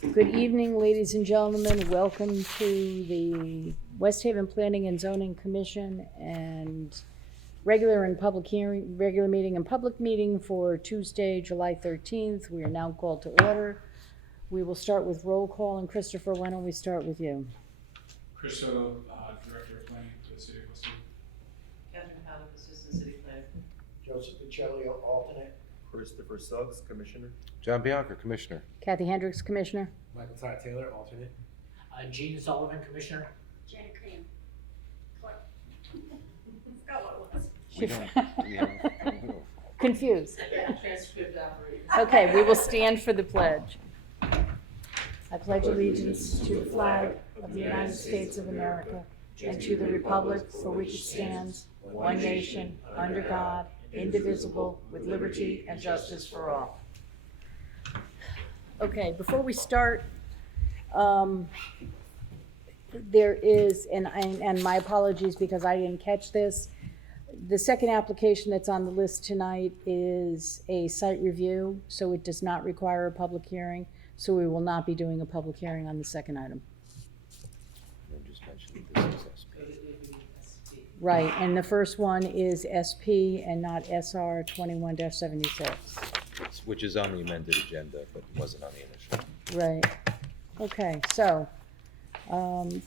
Good evening, ladies and gentlemen. Welcome to the West Haven Planning and Zoning Commission and regular meeting and public meeting for Tuesday, July 13th. We are now called to order. We will start with roll call, and Christopher, why don't we start with you? Chris Soto, Director of Planning for the City of West Haven. Catherine Howard, Assistant City Planner. Joseph Pacelli, alternate. Christopher Suggs, Commissioner. John Bianca, Commissioner. Kathy Hendricks, Commissioner. Michael Ty Taylor, alternate. Gene Sullivan, Commissioner. Janet Cream. Clerk. Forgot what it was. We have Confused. Yeah, transcript operator. Okay, we will stand for the pledge. I pledge allegiance to the flag of the United States of America and to the republic for which it stands, one nation, under God, indivisible, with liberty and justice for all. Okay, before we start, there is, and my apologies because I didn't catch this, the second application that's on the list tonight is a site review, so it does not require a public hearing, so we will not be doing a public hearing on the second item. Just mentioned this is SP. Go to ABSP. Right, and the first one is SP and not SR 21-76. Which is on the amended agenda, but wasn't on the initial. Right, okay, so,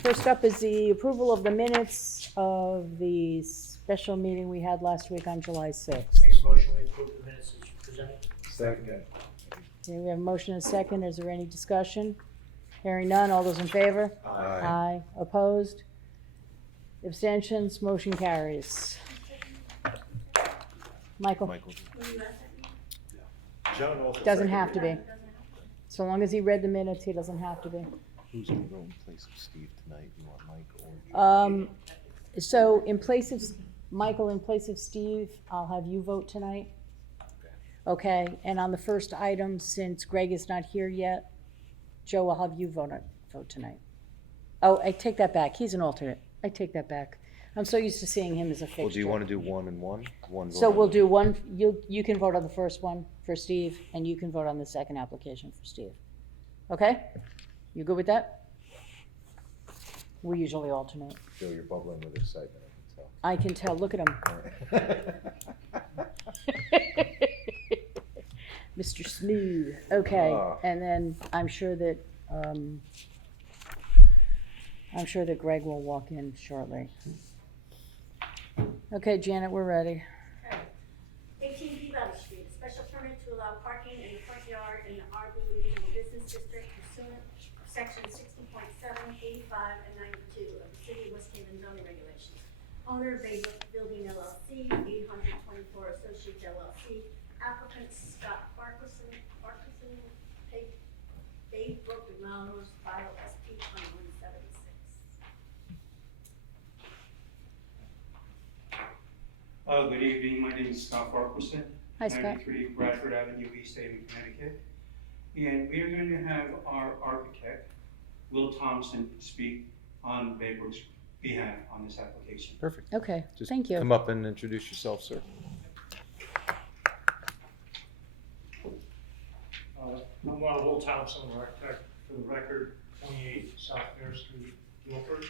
first up is the approval of the minutes of the special meeting we had last week on July 6th. Make a motion to approve the minutes as presented. Second. Okay, we have a motion and a second. Is there any discussion? Hearing none. All those in favor? Aye. Opposed? Abstentions? Motion carries. Michael? Michael. John also Doesn't have to seconded. be. So long as he read the minutes, he doesn't have to be. Who's going to go in place of Steve tonight? You want Mike or? So in place of, Michael, in place of Steve, I'll have you vote tonight. Okay, and on the first item, since Greg is not here yet, Joe, I'll have you vote tonight. Oh, I take that back. He's an alternate. I take that back. I'm so used to seeing him as a fixture. Well, do you want to do one and one? One vote So on we'll each? do one, you can vote on the first one for Steve, and you can vote on the second application for Steve. Okay? You good with that? We usually alternate. Joe, you're bubbling with excitement, I can tell. I can tell, look at him. Mr. Smooth, okay, Ah. and then I'm sure that Greg will walk in shortly. Okay, Janet, we're ready. Okay. 18 Peabody Street, a special permit to allow parking in the front yard in the RB Regional Business District pursuant to section 60.7, 85, and 92 of the City of West Haven zoning regulations. Owner, Baybrook Building LLC, 824 Associates LLC, applicant Scott Farquharson, Baybrook Remodelers, file SP 2176. Good evening, my name is Scott Farquharson. Hi, Scott. 93 Bradford Avenue, East Haven, Connecticut. And we are going to have our architect, Will Thompson, speak on Baybrook's behalf on this application. Perfect. Okay, Just thank you. come up and introduce yourself, sir. I'm Will Thompson, architect, for the record, 28 South Fair Street, Guilford.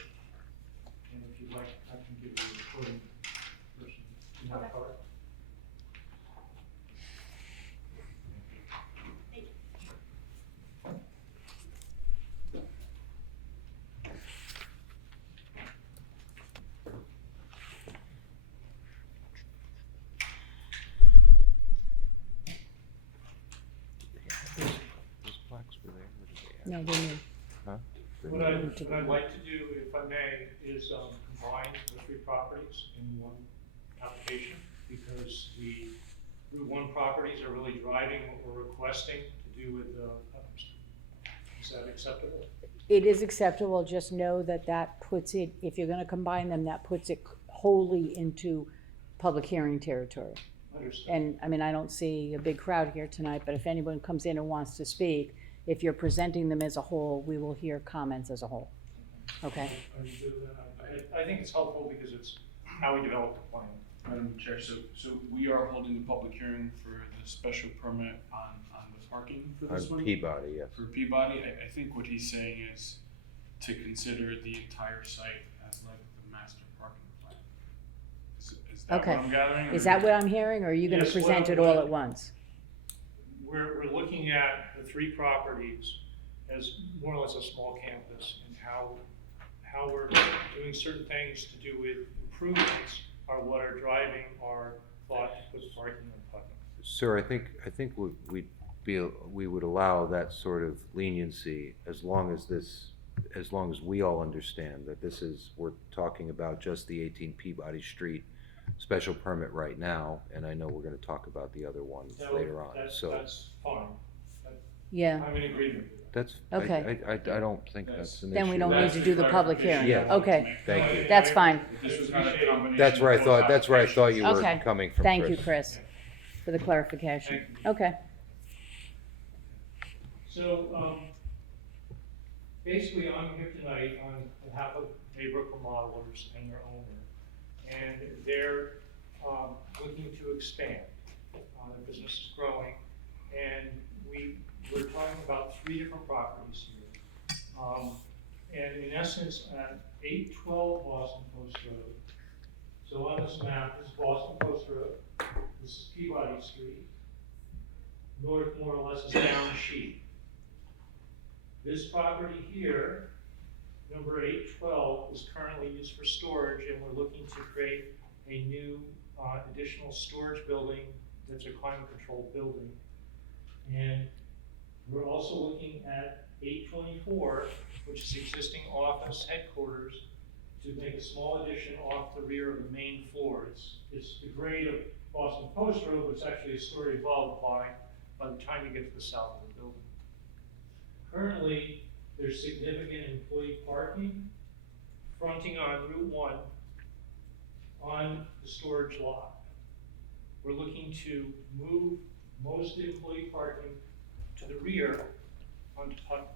And if you'd like, I can give you a recording version. Do you have a card? Those plaques were there. What did they have? No, they knew. Huh? They're What new. I'd like to do, if I may, is combine the three properties in one application, because the Route 1 properties are really driving what we're requesting to do with Hubbardston. Is that acceptable? It is acceptable, just know that that puts it, if you're gonna combine them, that puts it wholly into public hearing territory. Understood. And, I mean, I don't see a big crowd here tonight, but if anyone comes in and wants to speak, if you're presenting them as a whole, we will hear comments as a whole. Okay? I think it's helpful because it's how we develop the plan. Madam Chair, so we are holding the public hearing for the special permit on the parking for On this one. Peabody, yes. For Peabody, I think what he's saying is to consider the entire site as like the master parking plan. Is that Okay. what I'm gathering? Is that what I'm hearing, or are you gonna Yes, present well, it all well- at once? We're looking at the 3 properties as more or less a small campus, and how we're doing certain things to do with improvements are what are driving our thought to put parking in Putnam. Sir, I think we would allow that sort of leniency as long as we all understand that we're talking about just the 18 Peabody Street special permit right now, and I know we're gonna talk about the other one later on, so That's fine. Yeah, I'm in agreement with that. that's, Okay. I don't think that's an issue. then we don't need to do the public hearing. Yeah. Okay, Thank you. that's fine. This was kind of a combination. That's where I of both thought you were Okay. coming from, Thank you, Chris. Chris, for the clarification. Thank you. Okay, So, basically, I'm here tonight on behalf of Baybrook Remodelers and their owner. And they're, looking to expand. Their business is growing, and we're talking about 3 different properties here. And in essence, at 812 Boston Post Road. So on this map, this is Boston Post Road, this is Peabody Street. North, more or less, is down sheet. This property here, number 812, is currently used for storage, and we're looking to create a new additional storage building that's a climate-controlled building. And we're also looking at 824, which is the existing office headquarters, to make a small addition off the rear of the main floor. It's the grade of Boston Post Road, but it's actually a story above by the time you get to the south of the building. Currently, there's significant employee parking fronting on Route 1 on the storage lot. We're looking to move most of the employee parking to the rear onto Putnam.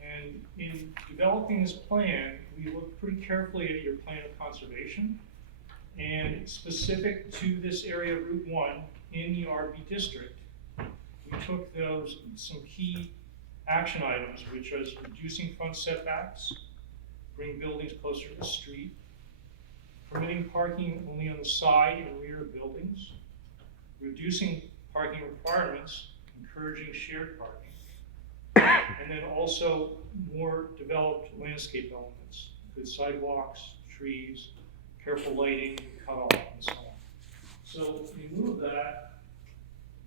And in developing this plan, we looked pretty carefully at your plan of conservation. And specific to this area of Route 1 in the RB district, we took some key action items, which was reducing front setbacks, bring buildings closer to the street, permitting parking only on the side and rear of buildings, reducing parking requirements, encouraging shared parking, and then also more developed landscape elements, good sidewalks, trees, careful lighting, cutoff, and so on. So if we move that,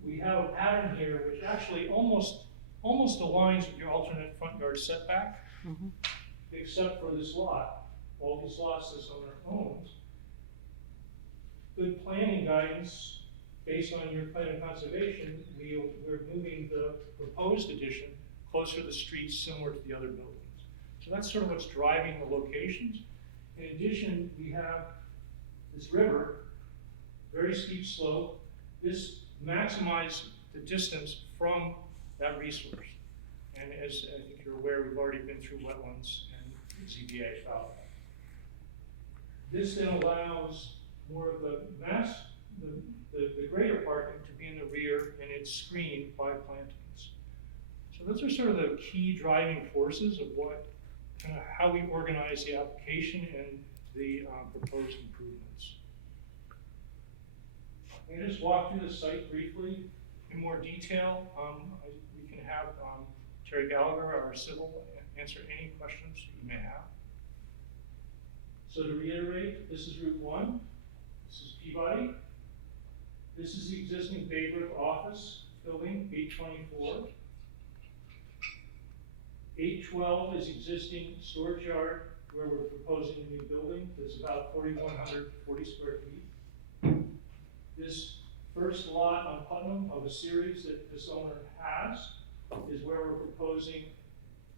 we have a pattern here which actually almost aligns with your alternate front yard setback, except for this lot. All these lots this owner owns. Good planning guidance based on your plan of conservation, we're moving the proposed addition closer to the street, similar to the other buildings. So that's sort of what's driving the locations. In addition, we have this river, very steep slope. This maximizes the distance from that resource. And as I think you're aware, we've already been through wetlands and ZBA about that. This then allows more of the the greater parking to be in the rear, and it's screened by plantings. So those are sort of the key driving forces of how we organize the application and the proposed improvements. I'm going to just walk through the site briefly in more detail. We can have Terry Gallagher, our civil, answer any questions you may have. So to reiterate, this is Route 1, this is Peabody, this is the existing Baybrook office building, 824. 812 is existing storage yard where we're proposing a new building. It's about 4,140 square feet. This first lot on Putnam of a series that this owner has is where we're proposing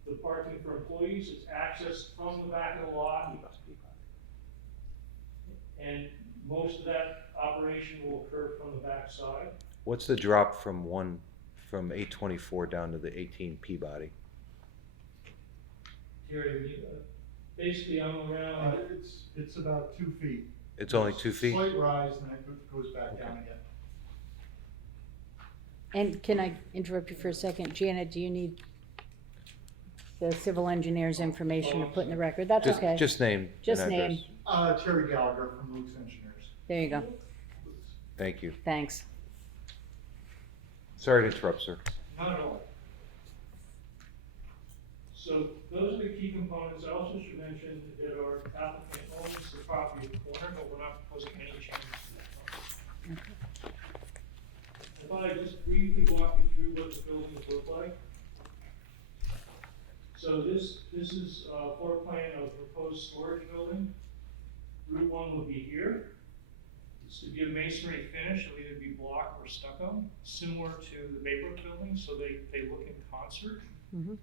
the parking for employees. It's accessed from the back of the lot. And most of that operation will occur from the back side. What's the drop from 824 down to the 18 Peabody? Terry, basically I'm around, It's about 2 feet. It's only 2 feet? Slight rise and then it goes back down again. And can I interrupt you for a second? Janet, do you need the civil engineer's information to put in the record? That's okay. Just name and Just address. name. Terry Gallagher from Luke's Engineers. There you go. Thank you. Thanks. Sorry to interrupt, sir. Not at all. So those are the key components. I also should mention that our applicant owns the property at the corner, but we're not proposing any changes to that property. I thought I'd just briefly walk you through what the buildings look like. So this is a floor plan of the proposed storage building. Route 1 will be here. It's to be a masonry finish, it'll either be block or stucco, similar to the Baybrook building, so they look in concert. Mhm.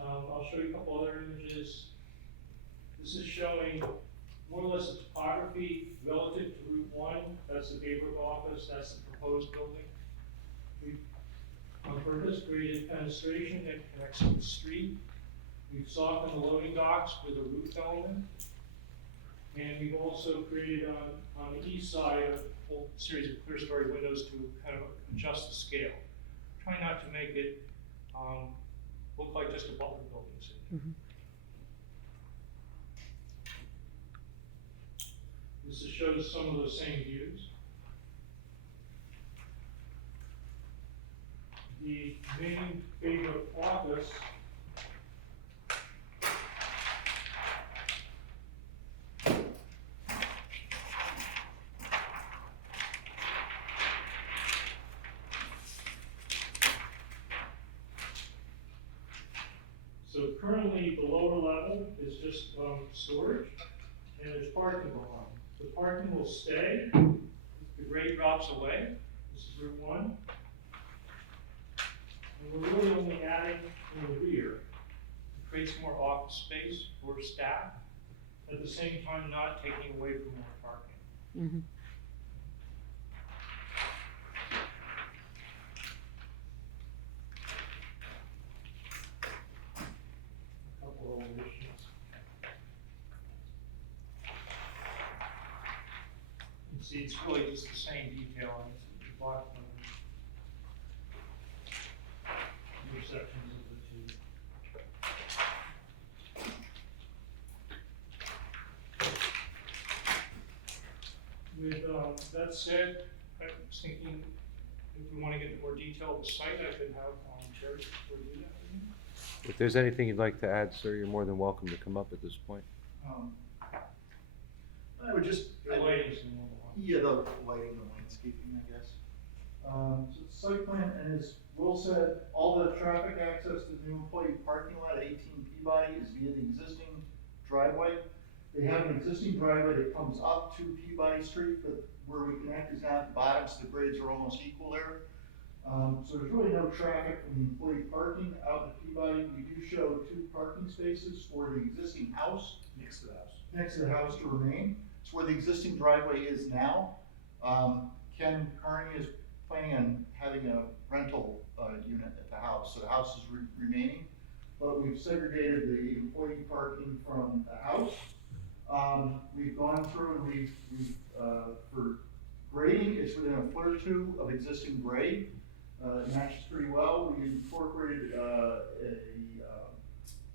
I'll show you a couple other images. This is showing more or less the topography relative to Route 1. That's the Baybrook office, that's the proposed building. We've on purpose created fenestration that connects to the street. We've softened the loading docks with a roof element. And we've also created on the east side a whole series of clear story windows to kind of adjust the scale. Try not to make it look like just a butler building. Mhm. This just shows some of those same views. The main Baybrook office so currently the lower level is just storage and there's parking behind. The parking will stay, the grade drops away. This is Route 1. And we're really only adding in the rear to create some more office space for staff, at the same time not taking away from more parking. Mhm. A couple of elevations. You can see it's really just the same detail, and it's block intersections of the two. With that said, I was thinking if we want to get into more detail of the site, I could have Terry review that with you. If there's anything you'd like to add, sir, you're more than welcome to come up at this point. I would just, The lighting's in the one. yeah, the lighting, the landscaping, I guess. So the site plan, and as Will said, all the traffic access to the new employee parking lot at 18 Peabody is via the existing driveway. They have an existing driveway that comes up to Peabody Street, but where we connect is down at the bottom, so the grades are almost equal there. So there's really no traffic from the employee parking out at Peabody. We do show 2 parking spaces for the existing house. Next to the house. Next to the house to remain. It's where the existing driveway is now. Ken Carney is planning on having a rental unit at the house, so the house is remaining. But we've segregated the employee parking from the house. We've gone through and we've for grading, it's within a foot or two of existing grade. It matches pretty well. We incorporated a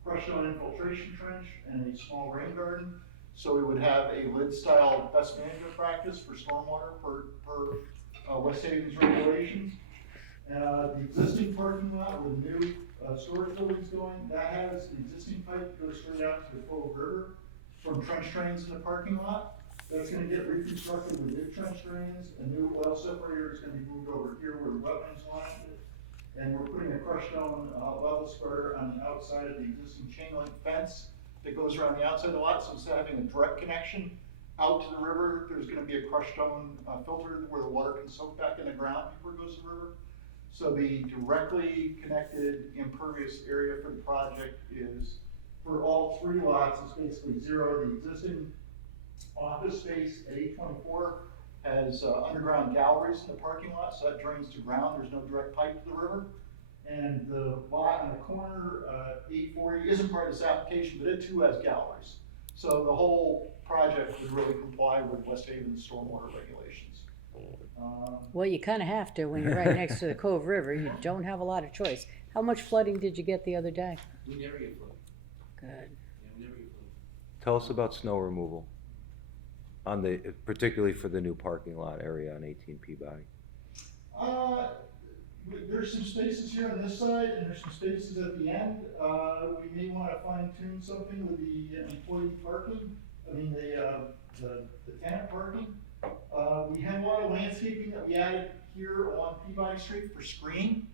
crushed stone infiltration trench and a small rain garden. So we would have a lid style best management practice for stormwater per West Haven's regulations. The existing parking lot with new storage buildings going, that has the existing pipe that goes straight out to the Cove River from trench drains in the parking lot. That's gonna get reconstructed with new trench drains. A new oil separator is gonna be moved over here where the wetlands line is. And we're putting a crushed stone level square on the outside of the existing chain link fence that goes around the outside of the lot. So instead of having a direct connection out to the river, there's gonna be a crushed stone filter where the water can soak back in the ground before it goes to the river. So the directly connected impervious area for the project is, for all 3 lots, is basically 0. The existing office space at 824 has underground galleries in the parking lot, so that drains to ground. There's no direct pipe to the river. And the lot on the corner, 840, isn't part of this application, but it too has galleries. So the whole project would really comply with West Haven's stormwater regulations. Well, you kinda have to when you're right next to the Cove River. You don't have a lot of choice. How much flooding did you get the other day? We never get flooded. Good. Yeah, we never get flooded. Tell us about snow removal on the, particularly for the new parking lot area on 18 Peabody. There's some spaces here on this side, and there's some spaces at the end. We may wanna fine tune something with the employee parking, the tenant parking. We have a lot of landscaping that we added here on Peabody Street for screening.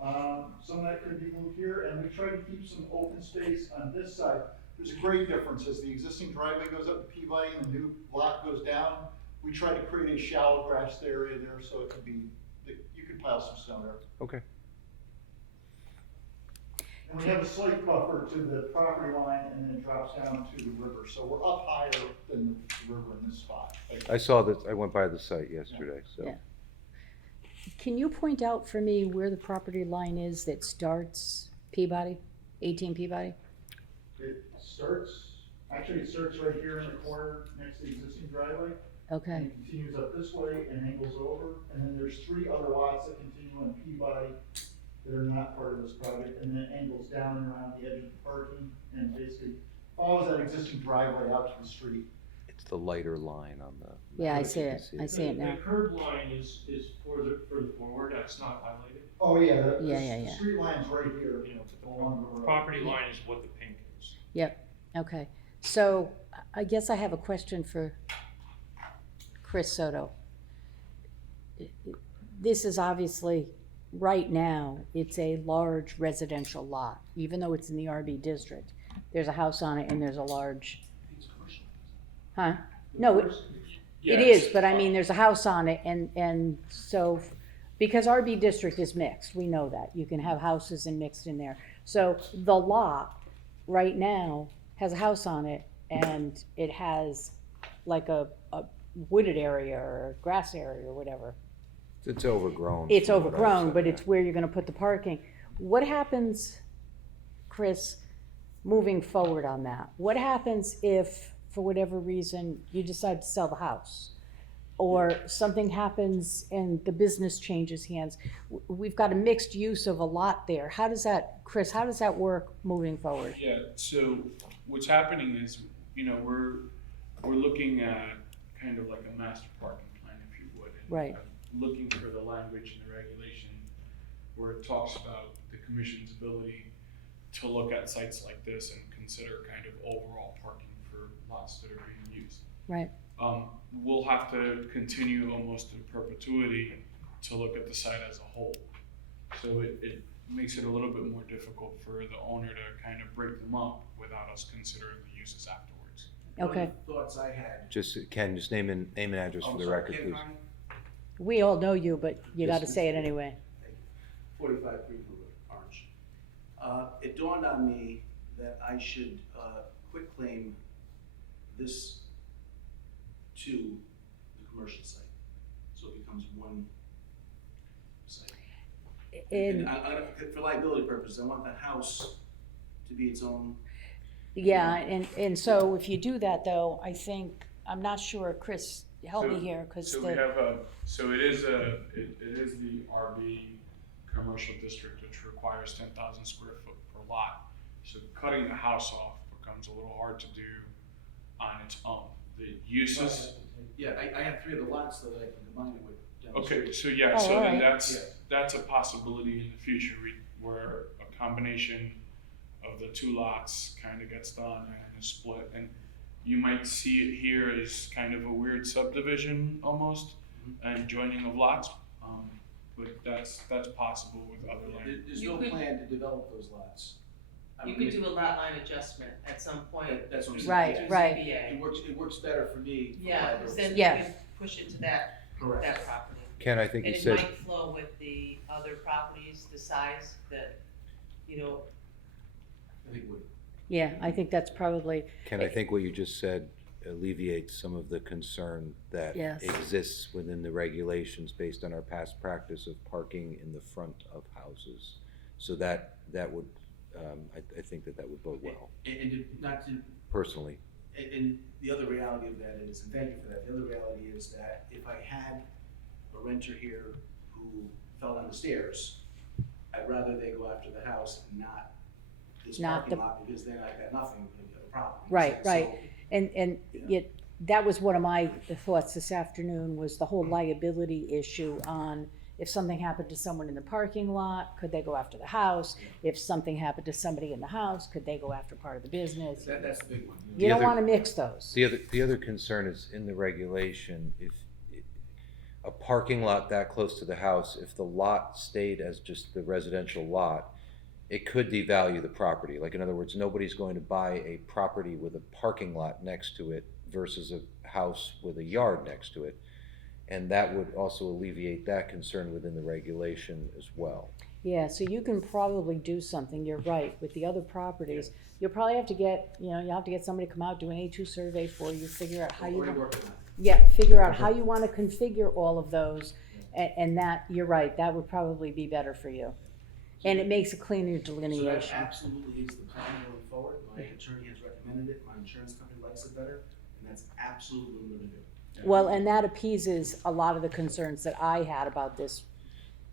Some of that could be moved here, and we tried to keep some open space on this side. There's a great difference as the existing driveway goes up to Peabody and the new lot goes down. We tried to create a shallow grassed area there so it could be, you could pile some snow there. Okay. And we have a slight buffer to the property line and then it drops down to the river. So we're up higher than the river in this spot. I saw that, I went by the site yesterday, so. Yeah. Can you point out for me where the property line is that starts Peabody, 18 Peabody? It starts right here in the corner next to the existing driveway. Okay, And it continues up this way and angles over. And then there's 3 other lots that continue on Peabody that are not part of this project. And then it angles down and around the edge of the parking and basically follows that existing driveway out to the street. It's the lighter line on the. yeah, I you see can it, I see it now. The curb line is further forward, that's not highlighted. Oh, yeah, Yeah. the street line's right here. You know, but along the the road. property line is what the pink is. Okay, so I guess I have a question for Chris Soto. This is obviously, right now, it's a large residential lot, even though it's in the RB district. There's a house on it and there's a large, It's commercial. huh? No, it is, but I mean, there's a house on it and so, because RB district is mixed, we know that. You can have houses and mixed in there. So the lot, right now, has a house on it and it has like a wooded area or a grass area or whatever. It's overgrown. It's from what I've overgrown, seen, but yeah. it's where you're gonna put the parking. What happens, Chris, moving forward on that? What happens if, for whatever reason, you decide to sell the house? Or something happens and the business changes hands? We've got a mixed use of a lot there. How does that, Chris, how does that work moving forward? Yeah, so what's happening is, you know, we're looking at kind of like a master parking plan, if you would. And Right. I'm looking for the language in the regulation where it talks about the commission's ability to look at sites like this and consider kind of overall parking for lots that are being used. Right, We'll have to continue almost in perpetuity to look at the site as a whole. So it makes it a little bit more difficult for the owner to kind of break them up without us considering the uses afterwards. okay. One of the thoughts I had. Just, Ken, just name and address Oh, for the sorry, record, Ken please. Carney, We all know you, but you Yes, gotta say it anyway. Thank you. 45 Greenwood Road, Orange. It dawned on me that I should quitclaim this to the commercial site, so it becomes one site. And, For liability purposes, I want the house to be its own. yeah, and so if you do that though, I think, I'm not sure, Chris, help me So- here, cause So we have it is the RB commercial district, which requires 10,000 square foot per lot. So cutting the house off becomes a little hard to do on its own. The uses, Yeah, I have 3 of the lots that I can combine it with. down the okay, street. so yeah, Oh, so then alright. that's a possibility in the future where a combination of the 2 lots kind of gets done and is split. And you might see it here as kind of a weird subdivision almost, and joining of lots. But that's possible with other land. There's You no could- plan to develop those lots. I You mean, could do a lot line adjustment at some point. That's what I'm saying. Right, through right. ZBA. It works better for me. for Yeah, because then liability. you Yeah. can push it to that Correct. property. Ken, I think And you it said, might flow with the other properties, the size that, you know, I think it would. yeah, I think that's probably, Ken, I think what you just said alleviates some of the concern that Yes. exists within the regulations based on our past practice of parking in the front of houses. So that would, I think that would bode well, Not to, personally. and the other reality of that is, and thank you for that, the other reality is that if I had a renter here who fell down the stairs, I'd rather they go after the house and not this Not parking the- lot, because then I've got nothing but a problem. Right, So- right. And Yeah. yet, that was one of my thoughts this afternoon, was the whole liability issue on if something happened to someone in the parking lot, could they go after the house? If something happened to somebody in the house, could they go after part of the business? That's the big one. You don't other- wanna mix those. The other concern is in the regulation, if a parking lot that close to the house, if the lot stayed as just the residential lot, it could devalue the property. Like, in other words, nobody's going to buy a property with a parking lot next to it versus a house with a yard next to it. And that would also alleviate that concern within the regulation as well. Yeah, so you can probably do something, you're right, with the other properties. You'll probably have to get, you'll have to get somebody to come out, do an A2 survey for you, figure out how you Already want. working on it. Yeah, figure out how you wanna configure all of those, and that, you're right, that would probably be better for you. And it makes a cleaner So that delineation. absolutely is the plan going forward. My attorney has recommended it, my insurance company likes it better, and that's absolutely what we're gonna do. Well, and that appeases a lot of the concerns that I had about this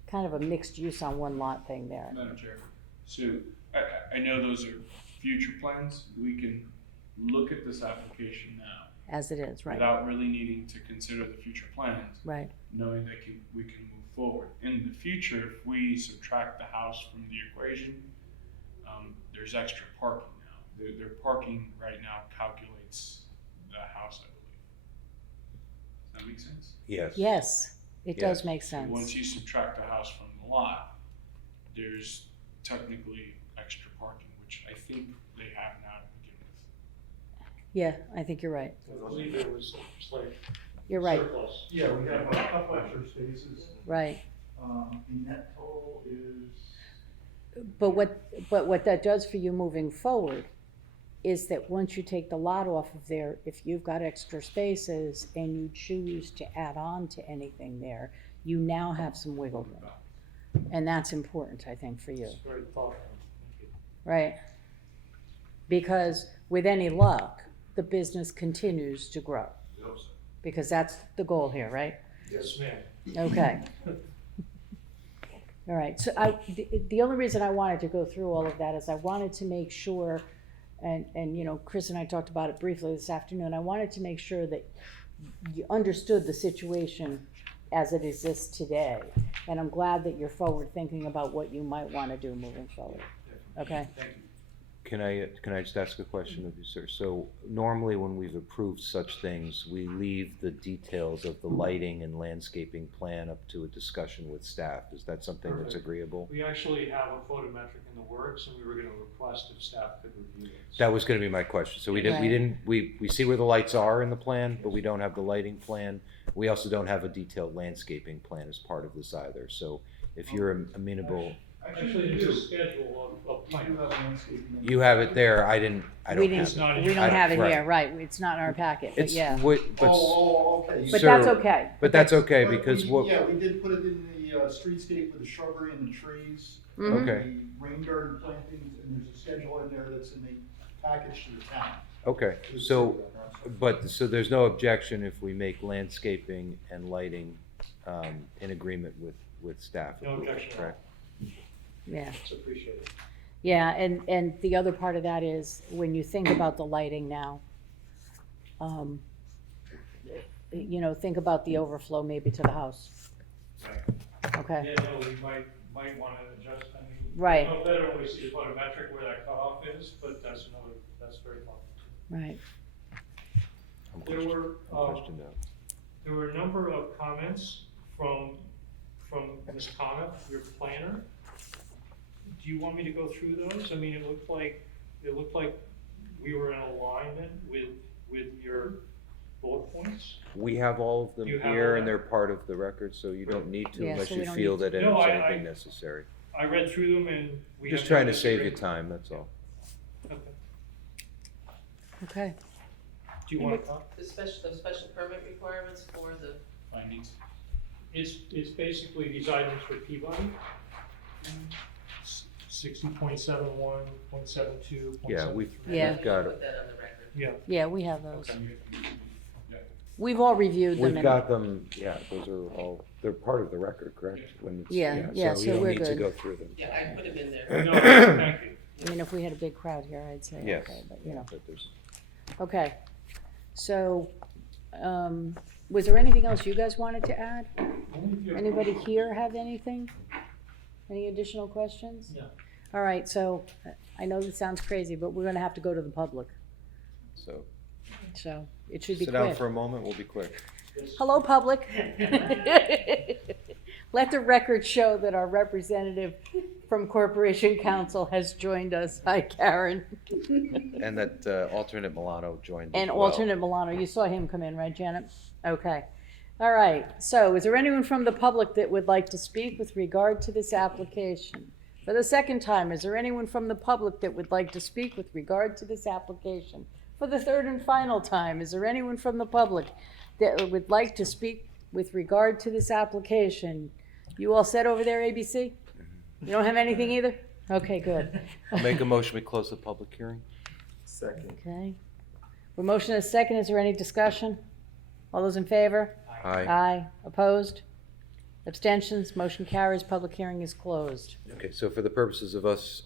kind of a mixed use on one lot thing there. Madam Chair, so I know those are future plans. We can look at this application now As it is, right, without really needing to consider the future plans, right. knowing that we can move forward. In the future, if we subtract the house from the equation, there's extra parking now. Their parking right now calculates the house, I believe. Does that make sense? Yes. Yes, it does Yes. make So once sense. you subtract the house from the lot, there's technically extra parking, which I think they have now to begin with. Yeah, I think you're right. I believe there was like You're right, surplus. Yeah, we have a couple extra spaces. right. The net total is, But what that does for you moving forward is that once you take the lot off of there, if you've got extra spaces and you choose to add on to anything there, you now have some wiggle room. And that's important, I think, for you, It's very thoughtful. Thank you. right? Because with any luck, the business continues to grow, We hope so. because that's the goal here, right? Yes, ma'am. Okay. All right, so the only reason I wanted to go through all of that is I wanted to make sure, and you know, Chris and I talked about it briefly this afternoon, I wanted to make sure that you understood the situation as it exists today. And I'm glad that you're forward thinking about what you might wanna do moving forward, okay? Thank you. Can I just ask a question of you, sir? So normally when we've approved such things, we leave the details of the lighting and landscaping plan up to a discussion with staff. Is that something that's Perfect. agreeable? We actually have a photometric in the works, and we were gonna request if staff could review it. That was gonna be my question. So we see where the lights are in the plan, but we don't have the lighting plan. We also don't have a detailed landscaping plan as part of this either. So if you're amenable, Actually, there's a schedule of we do plans. have landscaping. you have it there. I don't We have It's it. not in We here. don't have it Right. here, right, it's not in our packet, but It's, yeah, but, Okay. but sir, that's okay. but that's okay But because we- what, Yeah, we did put it in the streetscape with the shrubbery and the trees. Mhm. Okay. The rain garden plantings, and there's a schedule in there that's in the package to the town. okay, so, so there's no objection if we make landscaping and lighting, in agreement with staff? No objection at all. Correct. Yeah. It's appreciated. Yeah, and the other part of that is, when you think about the lighting now, you know, think about the overflow maybe to the house, Right. okay? Yeah, no, we might wanna adjust, I mean. Right. We'll know better when we see the photometric where that cutoff is, but that's very thoughtful. Right, There were, Question now. there were a number of comments from Ms. Coniff, your planner. Do you want me to go through those? I mean, it looked like we were in alignment with your bullet points. We have all of them You have here all and that? they're part of the record, so you don't need to Yeah, unless so you we don't feel need that to. there's No, anything I- necessary. I read through them and we Just have trying no to save you disagreement. time, that's all. Okay. okay. Do you want to talk? The special permit requirements for the, Findings. It's basically these items for Peabody. 60.71, 0.72, Yeah, we've Yeah. got put it. that on the record. Yeah, Yeah, we have those. Yeah. We've all reviewed them. We've and- got them, yeah, those are all they're part of the record, correct? When it's- Yeah, So so you don't we're need to good. go through them. Yeah, I put them in there. No, thank you. I mean, if we had a big crowd here, I'd say, Yes. okay, but, you know. But there's- Okay, so, was there anything else you guys wanted to add? Anybody here have anything? Any additional questions? No. All right, so, I know this sounds crazy, but we're gonna have to go to the public, So so it should be sit down quick. for a moment, we'll be quick. Hello, public. Let the record show that our representative from Corporation Council has joined us. Hi, Karen. And that alternate Milano joined as And well. alternate Milano, you saw him come in, right, Janet? Okay. All right, so is there anyone from the public that would like to speak with regard to this application? For the second time, is there anyone from the public that would like to speak with regard to this application? For the third and final time, is there anyone from the public that would like to speak with regard to this application? You all set over there, ABC? You don't have anything either? Okay, good. I'll make a motion, we close the public hearing. Second. Okay. For motion is second, is there any discussion? All those in favor? Aye. Aye. Opposed? Abstentions? Motion carries. Public hearing is closed. Okay, so for the purposes of us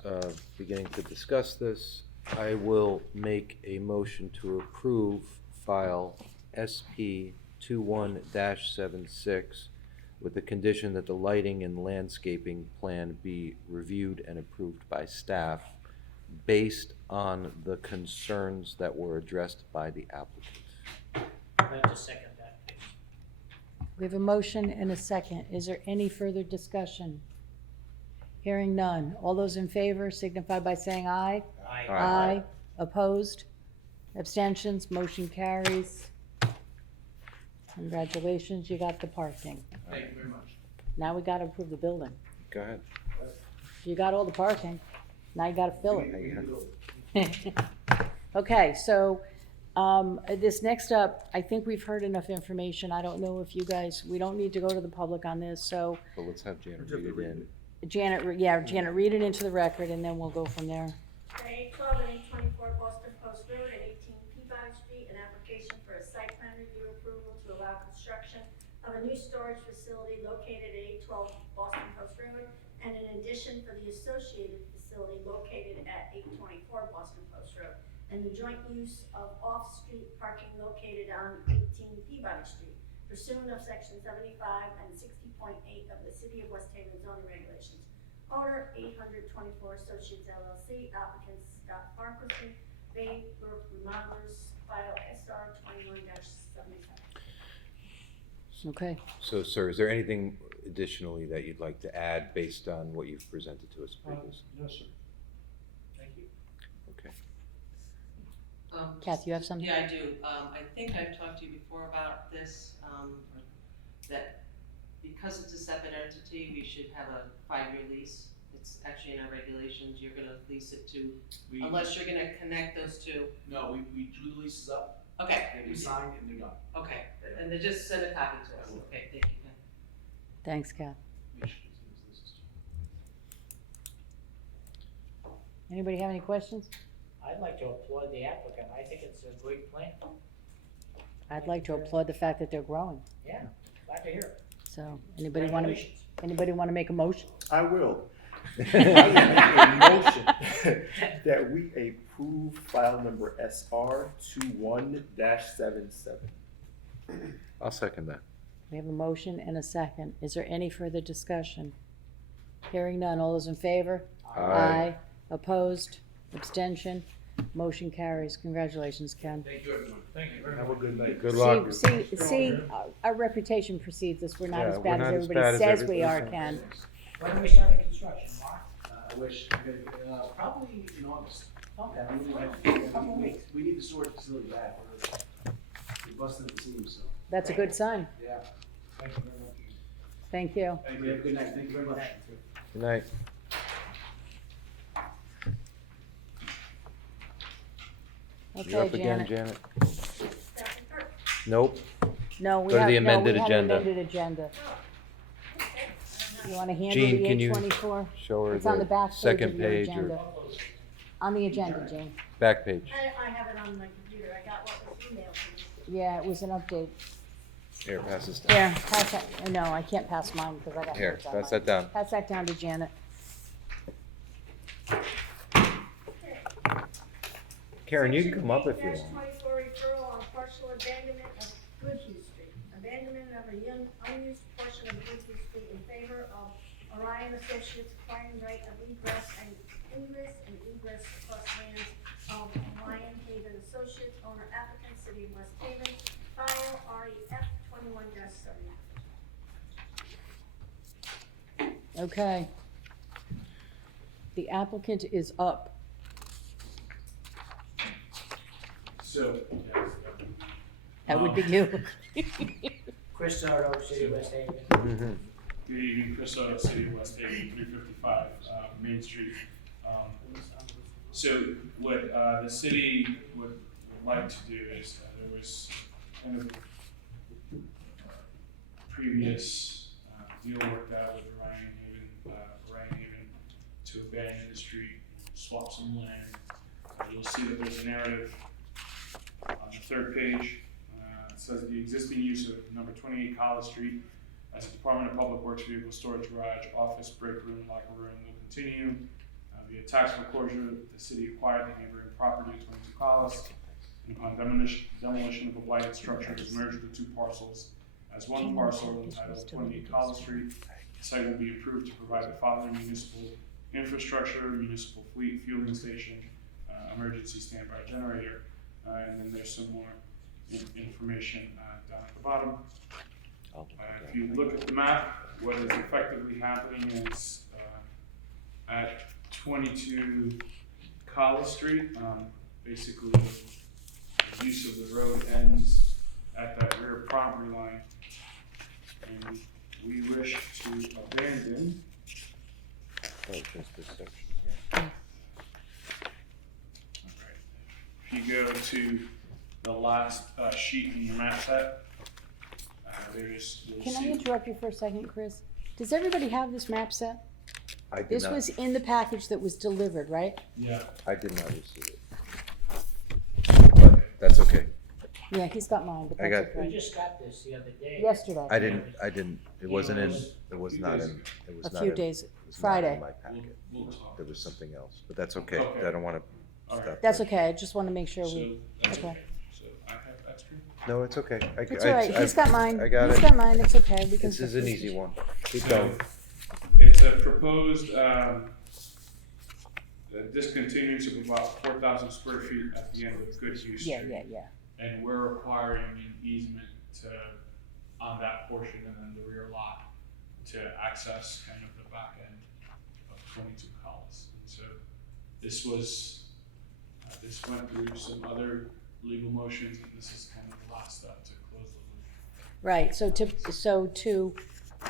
beginning to discuss this, I will make a motion to approve file SP 21-76 with the condition that the lighting and landscaping plan be reviewed and approved by staff based on the concerns that were addressed by the applicant. I'd like to second that. We have a motion and a second. Is there any further discussion? Hearing none. All those in favor signify by saying aye. Aye. Aye. Opposed? Abstentions? Motion carries. Congratulations, you got the parking. Thank you very much. Now we gotta approve the building. Go ahead. You got all the parking. Now you gotta fill it. Yeah. Okay, so, this next up, I think we've heard enough information. I don't know if you guys, we don't need to go to the public on this, so But let's have Janet read it in. Janet, read it into the record and then we'll go from there. Okay, 812 and 824 Boston Post Road and 18 Peabody Street, an application for a site plan review approval to allow construction of a new storage facility located at 812 Boston Post Road and an addition for the associated facility located at 824 Boston Post Road, and the joint use of off-street parking located on 18 Peabody Street pursuant of section 75 and 60.8 of the City of West Haven zoning regulations. Owner 824 Associates LLC, applicant Scott Farquharson, Bay Brook Remodelers, file SR 21-77. Okay, So, sir, is there anything additionally that you'd like to add based on what you've presented to us previously? No, sir. Thank you. Okay. Kath, you have something? Yeah, I do. I think I've talked to you before about this, that because it's a separate entity, we should have a 5-year lease. It's actually in our regulations, you're gonna lease it to, unless you're gonna connect those two. No, we drew the leases up, Okay. and we signed, and they're done. Okay, and then just send a copy to us. Okay, thank you. Thanks, Kath. Make sure it's in those leases. Anybody have any questions? I'd like to applaud the applicant. I think it's a great plan. I'd like to applaud the fact that they're growing. Yeah, glad to hear it. So, anybody wanna Congratulations. make a motion? I will. I make a motion that we approve file number SR 21-77. I'll second that. We have a motion and a second. Is there any further discussion? Hearing none. All those in favor? Aye. Opposed? Abstention? Motion carries. Congratulations, Ken. Thank you, everyone. Thank you very Have much. a good night. Good luck. See, our reputation precedes us. We're not Yeah, as we're bad not as as everybody bad as says we everybody are, Ken. When are we starting construction, Mark? I wish, probably in August. Okay. Couple weeks. We need the storage facility back, we're busting at the seams, so, That's a good sign. yeah. Thank you very much. Thank you. Everybody have a good night, thank you very much. Good night. You're Okay, up again, Janet. Janet? That's the first. Nope. No, we Go to have, the no, we amended have an agenda. amended agenda. Okay, I don't know. You wanna handle Jean, the can you 824? show her It's on the the back page second of your page agenda. or On the agenda, Jane. back page? I have it on my computer, I got what was emailed to me. Yeah, it was an update. Here, pass this down. Here, pass that, no, I can't pass mine because I got Here, notes on pass mine. that down. Pass that down to Janet. Karen, you can come up if you Section want. 24 referral on partial abandonment of Goodhue Street. Abandonment of an unused portion of Goodhue Street in favor of Orion Associates acquiring right of egress across lands of Orion Haven Associates, owner applicant, City of West Haven, file REF 21-7. Okay. The applicant is up. So, That would be you. Chris Sardo, City of West Haven. Mhm. good evening, Chris Soto, City of West Haven, 355 Main Street. So what the city would like to do is, there was kind of previous deal worked out with Orion Haven to abandon the street, swap some land. You'll see that there's a narrative on the third page. It says the existing use of number 28 College Street as a Department of Public Works vehicle storage garage, office, break room, locker room will continue. Via tax foreclosure, the city acquired the neighboring property at 22 Collis, and upon demolition of a blighted structure, has merged the two parcels as one parcel entitled 28 Collis Street. The site will be improved to provide the following municipal infrastructure, municipal fleet, fueling station, emergency standby generator, and then there's some more information down at the bottom. If you look at the map, what is effectively happening is at 22 Collis Street, basically the use of the road ends at that rear property line. And we wish to abandon Oh, just this section here. If you go to the last sheet in your map set, you'll Can I see. interrupt you for a second, Chris? Does everybody have this map set? I did This not, was in the package that was delivered, right? Yeah. I did not receive it. But that's okay. Yeah, he's got mine, but I that's got- We okay. just got this the other day. Yesterday, I didn't, it wasn't in, it was Few not days in, it was a not few in, days, it was not Friday. in my packet. We'll talk. There was something else, but that's okay. Okay. I don't wanna All right. stop. That's there. okay, I just want to make sure So we, that's okay. okay. So I have extra. No, it's okay. It's all right, he's got mine. I got He's it. got mine, it's okay, we can. This is an easy one. Keep So, going. it's a proposed discontinuance of about 4,000 square feet at the end of Goodhue Street. Yeah. And we're acquiring an easement on that portion and then the rear lot to access kind of the back end of 22 Collis. And so this went through some other legal motions, and this is kind of the last step to close the loop. Right, so to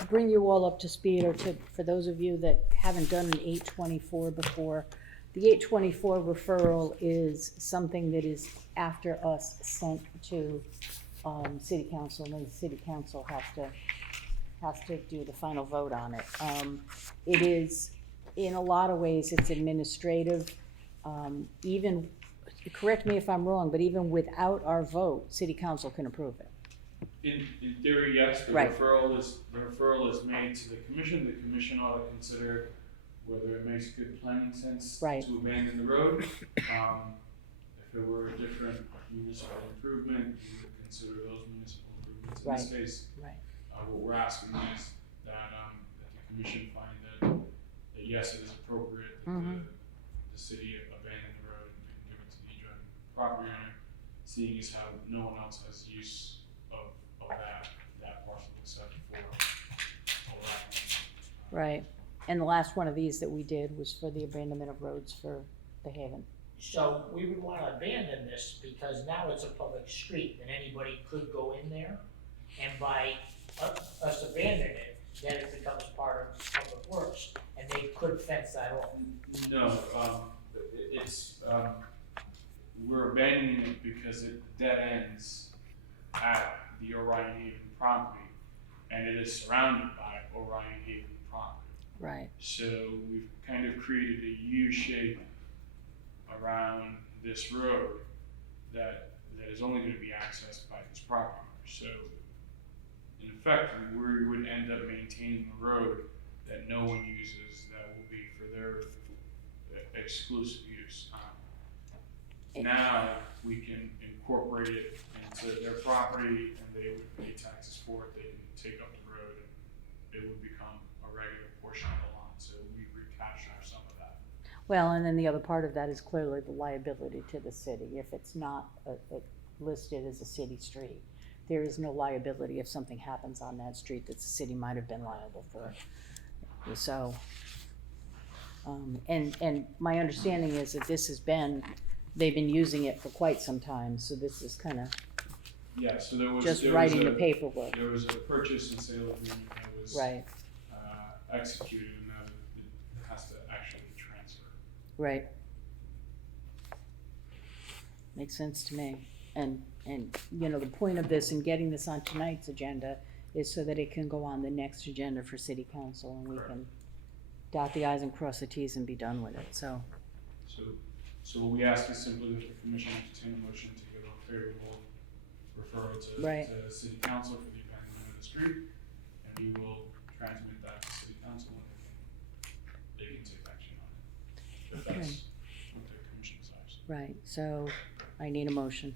bring you all up to speed, or for those of you that haven't done an 824 before, the 824 referral is something that is after us sent to city council, and the city council has to do the final vote on it. It is, in a lot of ways, it's administrative. Even, correct me if I'm wrong, but even without our vote, city council can approve it. In theory, yes, the Right. referral is made to the commission. The commission ought to consider whether it makes good planning sense Right. to abandon the road. If it were a different municipal improvement, we would consider those municipal improvements. In this Right. case, Right. what we're asking is that the commission find that yes, it is appropriate that Mhm. the city abandon the road and give it to the adjoining property owner, seeing as how no one else has use of that parcel except for Orion. Right, and the last one of these that we did was for the abandonment of roads for the Haven. So we would wanna abandon this because now it's a public street and anybody could go in there. And by us abandoning it, then it becomes part of public works and they could fence that off. No, it's, we're abandoning it because it dead ends at the Orion Haven property, and it is surrounded by Orion Haven property. Right. So we've kind of created a U shape around this road that is only gonna be accessed by this property owner. So in effect, we would end up maintaining a road that no one uses, that will be for their exclusive use. Now, we can incorporate it into their property, and they would pay taxes for it, they can take up the road, and it would become a regular portion of the lot, so we recapture some of that. Well, and then the other part of that is clearly the liability to the city. If it's not listed as a city street, there is no liability if something happens on that street that the city might have been liable for. So, and my understanding is that this has been, they've been using it for quite some time, so this is kind of Yeah, so there was. just there writing was the paperwork. There was a purchase and sale agreement that was. Right, Executed, and now it has to actually be transferred. right. Makes sense to me. And, you know, the point of this and getting this on tonight's agenda is so that it can go on the next agenda for city council, and we can dot the i's and cross the t's and be done with it, so. So what we ask is simply that the commission entertain a motion to give a favorable referral to, Right. to city council for the abandonment of the street, and we will transmit that to city council, and they can take action on it. If that's what the commission desires. Right, so I need a motion.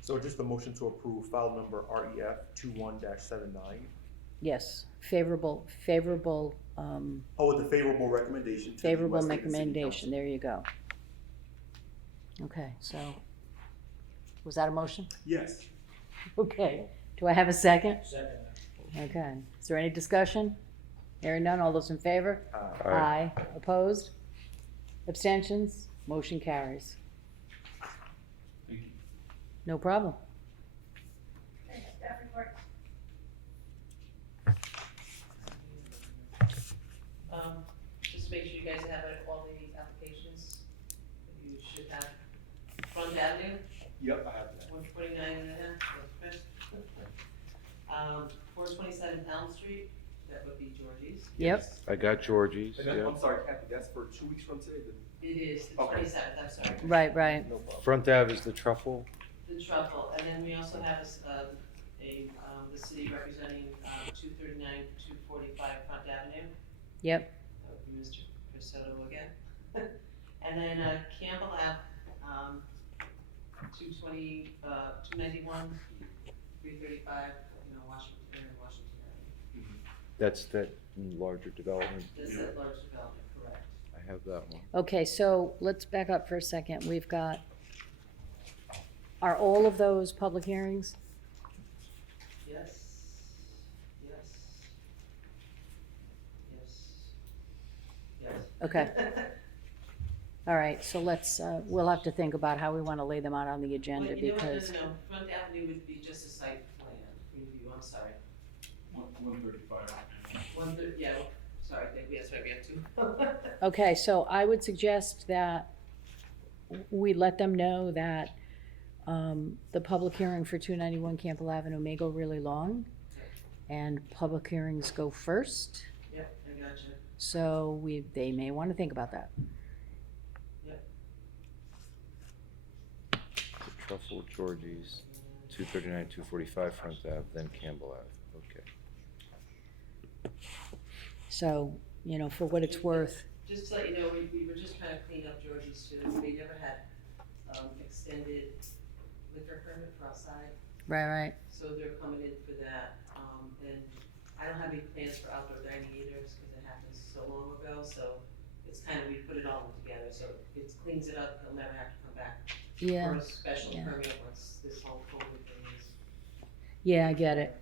So just a motion to approve file number REF 21-79. Yes, favorable, Oh, with the favorable recommendation to the favorable West Haven City recommendation, there you go. Okay, so, was that a motion? Council. Yes. Okay, do I have a second? Second. Okay, is there any discussion? Hearing none, all those in favor? Aye. Opposed? Abstentions? Motion carries. Thank you. No problem. Okay, staff reports. Just make sure you guys have all the applications. You should have Front Avenue, Yep, I have that. 129 and a half, okay. 427 Elm Street, that would be Georgie's. Yep, I got Georgie's, And then, yeah. I'm sorry, Kathy, that's for 2 weeks from today? It is the Okay. 27th, I'm sorry. right. No problem. Front Ave is the truffle. The truffle, and then we also have the city representing 239, 245 Front Avenue. Yep, That would be Mr. Crisotto again. And then Campbell Ave, 220, 291, 335, Washington Avenue. That's that larger development. This is that large development, correct? I have that one. okay, so let's back up for a second. We've got, are all of those public hearings? Yes, yes, yes, yes. Okay. All right, so let's, we'll have to think about how we want to lay them out on the agenda Well, you know what, because, no, Front Avenue would be just a site plan review, I'm sorry. 135. Yeah, sorry, yes, right, we have two. okay, so I would suggest that we let them know that the public hearing for 291 Campbell Avenue may go really long, and public hearings go first, Yep, I gotcha. so they may want to think about that. The truffle, Georgie's, 239, 245 Front Ave, then Campbell Ave, okay. So, you know, for what it's worth, Just to let you know, we were just trying to clean up Georgie's too. They never had extended liquor permit for outside, right, so they're coming in for that. And I don't have any plans for outdoor dining either, because it happened so long ago, so it's kind of, we put it all together, so it cleans it up, they'll never have to come back yeah. for a special yeah. permit once this whole COVID thing is. Yeah, I get it.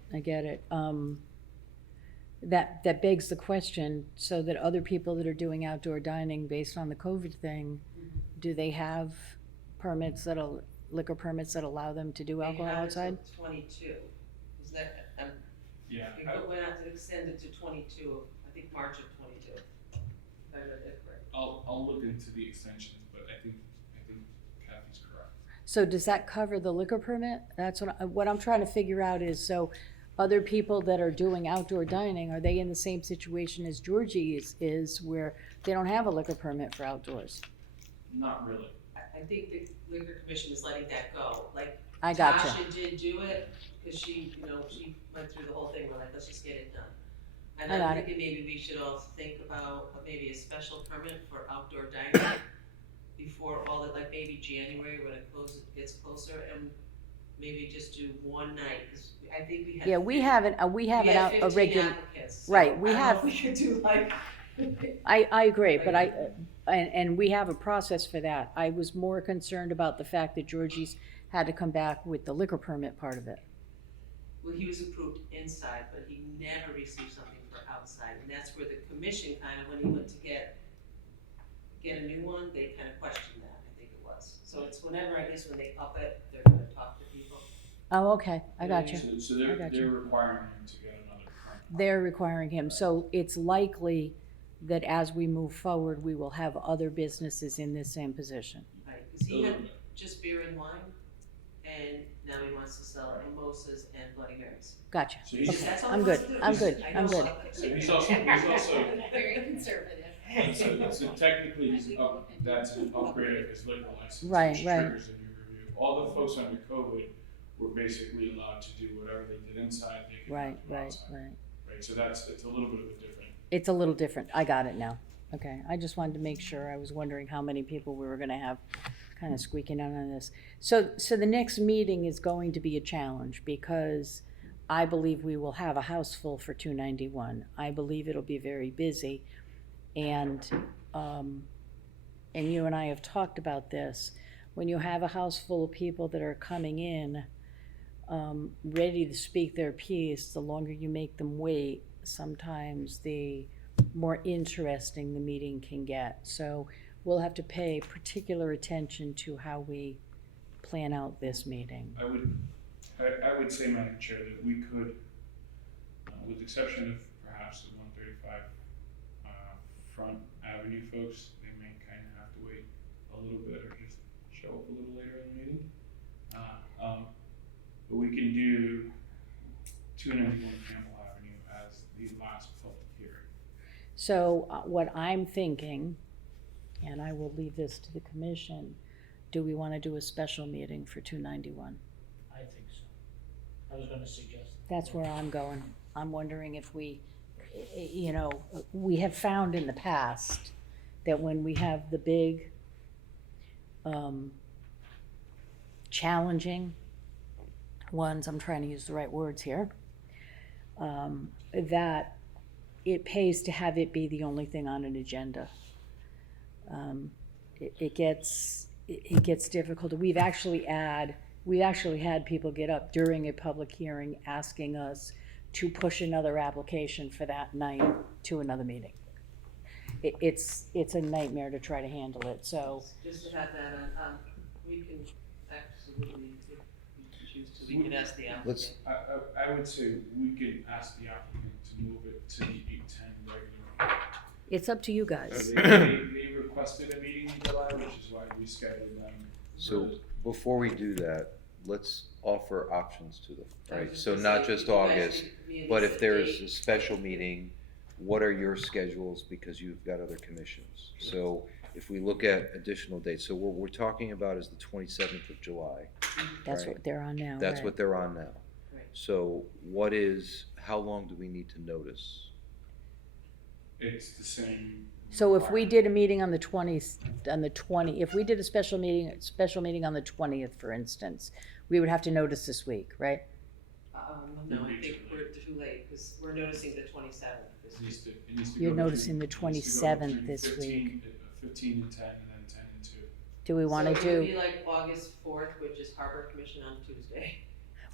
That begs the question, so that other people that are doing outdoor dining based on the COVID thing, do they have liquor permits that allow them to do alcohol outside? They have it till 22, isn't that, Yeah, it went out to extend it to 22, I think March of 22. If I read that correct. I'll look into the extensions, but I think Kathy's correct. So does that cover the liquor permit? That's what I'm trying to figure out is, so other people that are doing outdoor dining, are they in the same situation as Georgie's is where they don't have a liquor permit for outdoors? Not really. I think the liquor commission is letting that go, like. I gotcha. Tasha did do it, cause she, you know, she went through the whole thing, we're like, let's just get it done. And I got I'm it. thinking maybe we should all think about maybe a special permit for outdoor dining before all that, like maybe January when gets closer, and maybe just do one night, cause I think we had. Yeah, we haven't out a 15 regular, applicants, so right, we I don't know have- if we could do like. I agree, but and we have a process for that. I was more concerned about the fact that Georgie's had to come back with the liquor permit part of it. Well, he was approved inside, but he never received something for outside, and that's where the commission kind of, when he went to get a new one, they kind of questioned that, I think it was. So it's whenever, I guess, when they up it, they're gonna talk to people. Oh, okay, I got you. So I got you. they're requiring him to get another permit. They're requiring him, so it's likely that as we move forward, we will have other businesses in this same position. Right, because he had just beer and wine, and now he wants to sell mimosas and Bloody Marys. Gotcha. So he's, Okay, That's all I'm he good, wants to do. I'm good, I know I'm good. some- so he's also Very conservative. so technically that's an upgrade of his liquor license, Right, which right. triggers a new review. All the folks under COVID were basically allowed to do whatever they did inside, they could not Right, do right, outside. right. Right, so it's a little bit of a different. It's a little different, I got it now. Okay, I just wanted to make sure, I was wondering how many people we were gonna have kind of squeaking out on this. So the next meeting is going to be a challenge, because I believe we will have a house full for 291. I believe it'll be very busy, and you and I have talked about this. When you have a house full of people that are coming in, ready to speak their piece, the longer you make them wait, sometimes the more interesting the meeting can get. So we'll have to pay particular attention to how we plan out this meeting. I would say, Madam Chair, that we could, with the exception of perhaps the 135 Front Avenue folks, they may kind of have to wait a little bit or just show up a little later in the meeting. But we can do 291 Campbell Avenue as the last public hearing. So what I'm thinking, and I will leave this to the commission, do we want to do a special meeting for 291? I think so. I was gonna suggest. That's where I'm going. I'm wondering if we, you know, we have found in the past that when we have the big, challenging ones, I'm trying to use the right words here, that it pays to have it be the only thing on an agenda. It gets difficult. We've actually had people get up during a public hearing asking us to push another application for that night to another meeting. It's a nightmare to try to handle it, so. Just to have that, we can absolutely, if we choose to, we could ask the applicant. Let's- I would say we could ask the applicant to move it to the 8:10 regular. It's up to you guys. They requested a meeting in July, which is why we scheduled them. So before we do that, let's offer options to them, I was right? just So gonna not say, just you guys August, could be in but this if there's date. a special meeting, what are your schedules, because you've got other commissions? So if we look at additional dates, so what we're talking about is the 27th of July. That's Right. what they're on now, That's right? what they're on now. Right. So how long do we need to notice? It's the same. So if we did a meeting on the 20th, if we did a special meeting on the 20th, for instance, we would have to notice this week, right? No, I think we're too late, because we're noticing the 27th this It week. needs to You're go noticing the between- it needs to go 27th between this 15 15 and 10, and then 10 and 2. Do we want to So it would do, be like August 4th, which is Harbor Commission on Tuesday.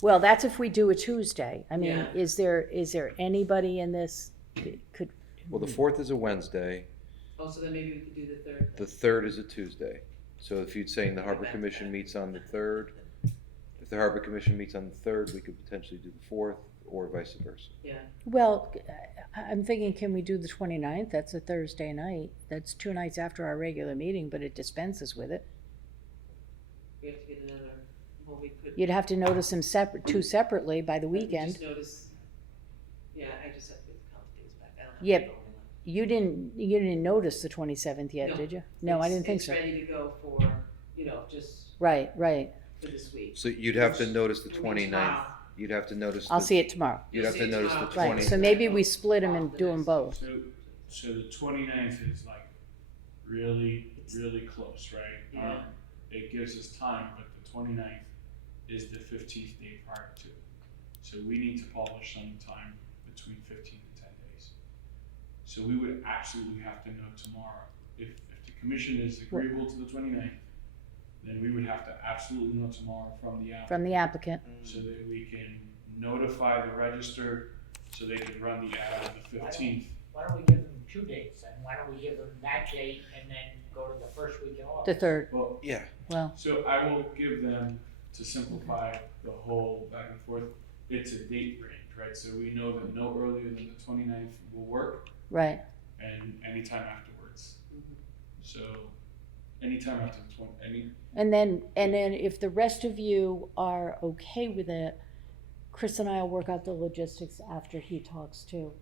well, that's if we do a Tuesday. I mean, Yeah. is there anybody in this that could, Well, the 4th is a Wednesday, Oh, so then maybe we could do the 3rd. the 3rd is a Tuesday. So if you'd saying the Harbor Back to Commission back. meets on the 3rd, if the Harbor Commission meets on the 3rd, we could potentially do the 4th, or vice versa. Yeah, well, I'm thinking, can we do the 29th? That's a Thursday night. That's 2 nights after our regular meeting, but it dispenses with it. we have to get another, well, we could. You'd have to notice them separately by the I could weekend. Just notice, yeah, I just have to get the count days back, I don't have. Yep. to go on. You didn't notice the 27th yet, No. did you? No, I didn't think so. It's ready to go for, just. Right. for this week. So you'd have to notice the I mean, 29th. tomorrow. You'd have to notice. I'll the- see it tomorrow. You'd have to You'll see it notice the tomorrow. 20. Right, so maybe we split them and do them both. So the 29th is like really, really close, right? Yeah. It gives us time, but the 29th is the 15th day prior to. So we need to publish sometime between 15 and 10 days. So we would absolutely have to know tomorrow. If the commission is agreeable to the 29th, then we would have to absolutely know tomorrow from the applicant. From the applicant. So that we can notify the register, so they can run the ad on the 15th. Why don't we give them 2 dates, and why don't we give them that date and then go to the first week in August? The third, Well, Yeah. well, so I will give them, to simplify the whole back and forth, it's a date range, right? So we know that no earlier than the 29th will work, right. and anytime afterwards. Mhm. So, anytime after the 20, And then if the rest of you are okay with it, Chris and I will work out the logistics after he talks too.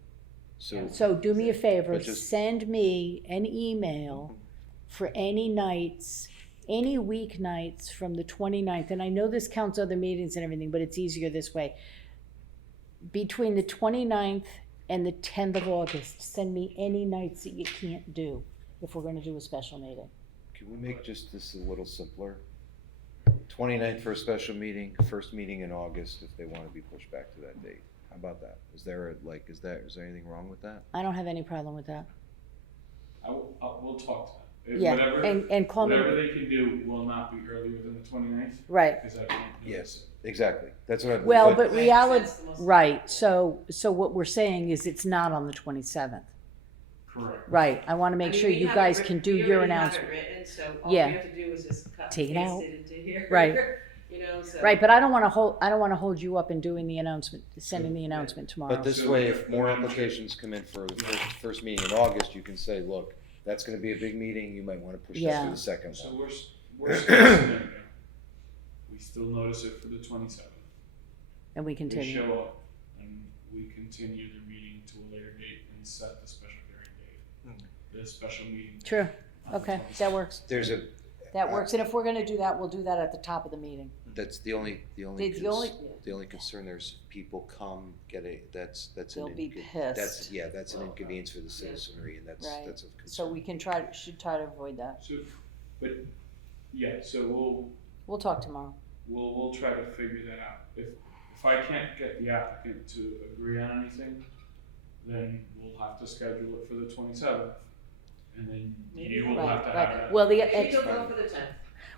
So So do me a favor, But just- send me an email for any nights, any weeknights from the 29th, and I know this counts other meetings and everything, but it's easier this way. Between the 29th and the 10th of August, send me any nights that you can't do if we're gonna do a special meeting. can we make just this a little simpler? 29th for a special meeting, first meeting in August if they want to be pushed back to that date. How about that? Is there is there anything wrong with that? I don't have any problem with that. we'll talk to them. Yeah, Whatever, and call me, whatever they can do will not be earlier than the 29th, right. because I can't notice Yes. it. Exactly. That's what I. Well, but Right, reality, that's the most right, important. so what we're saying is it's not on the 27th. Correct. Right, I wanna make I mean, sure we you have guys it can writ- do we your already have it announcement. written, so all Yeah. we have to do is just cut and Take it paste out. it into here. Right. You know, so. Right, but I don't wanna hold you up in doing the announcement, sending the announcement tomorrow. But this So, way, if more Madam Chair. applications come in for the first meeting in August, you can say, look, that's gonna be a big meeting, you might wanna push that Yeah. to the second So one. worst case scenario, we still notice it for the 27th. And we We continue. show up and we continue the meeting to a later date and set the special hearing date. The special meeting. True, on the okay, 27th. that works. There's a, That works, and if we're gonna do that, we'll do that at the top of the meeting. that's the only The only, concern, there's people come, that's an. They'll be That's, pissed. that's an inconvenience for the citizenry, and that's Right. of concern. so we should try to avoid that. So, but, yeah, so We'll talk tomorrow. we'll try to figure that out. If I can't get the applicant to agree on anything, then we'll have to schedule it for the 27th. And then you will have to have Right, that. well, Maybe you'll go for the 10th.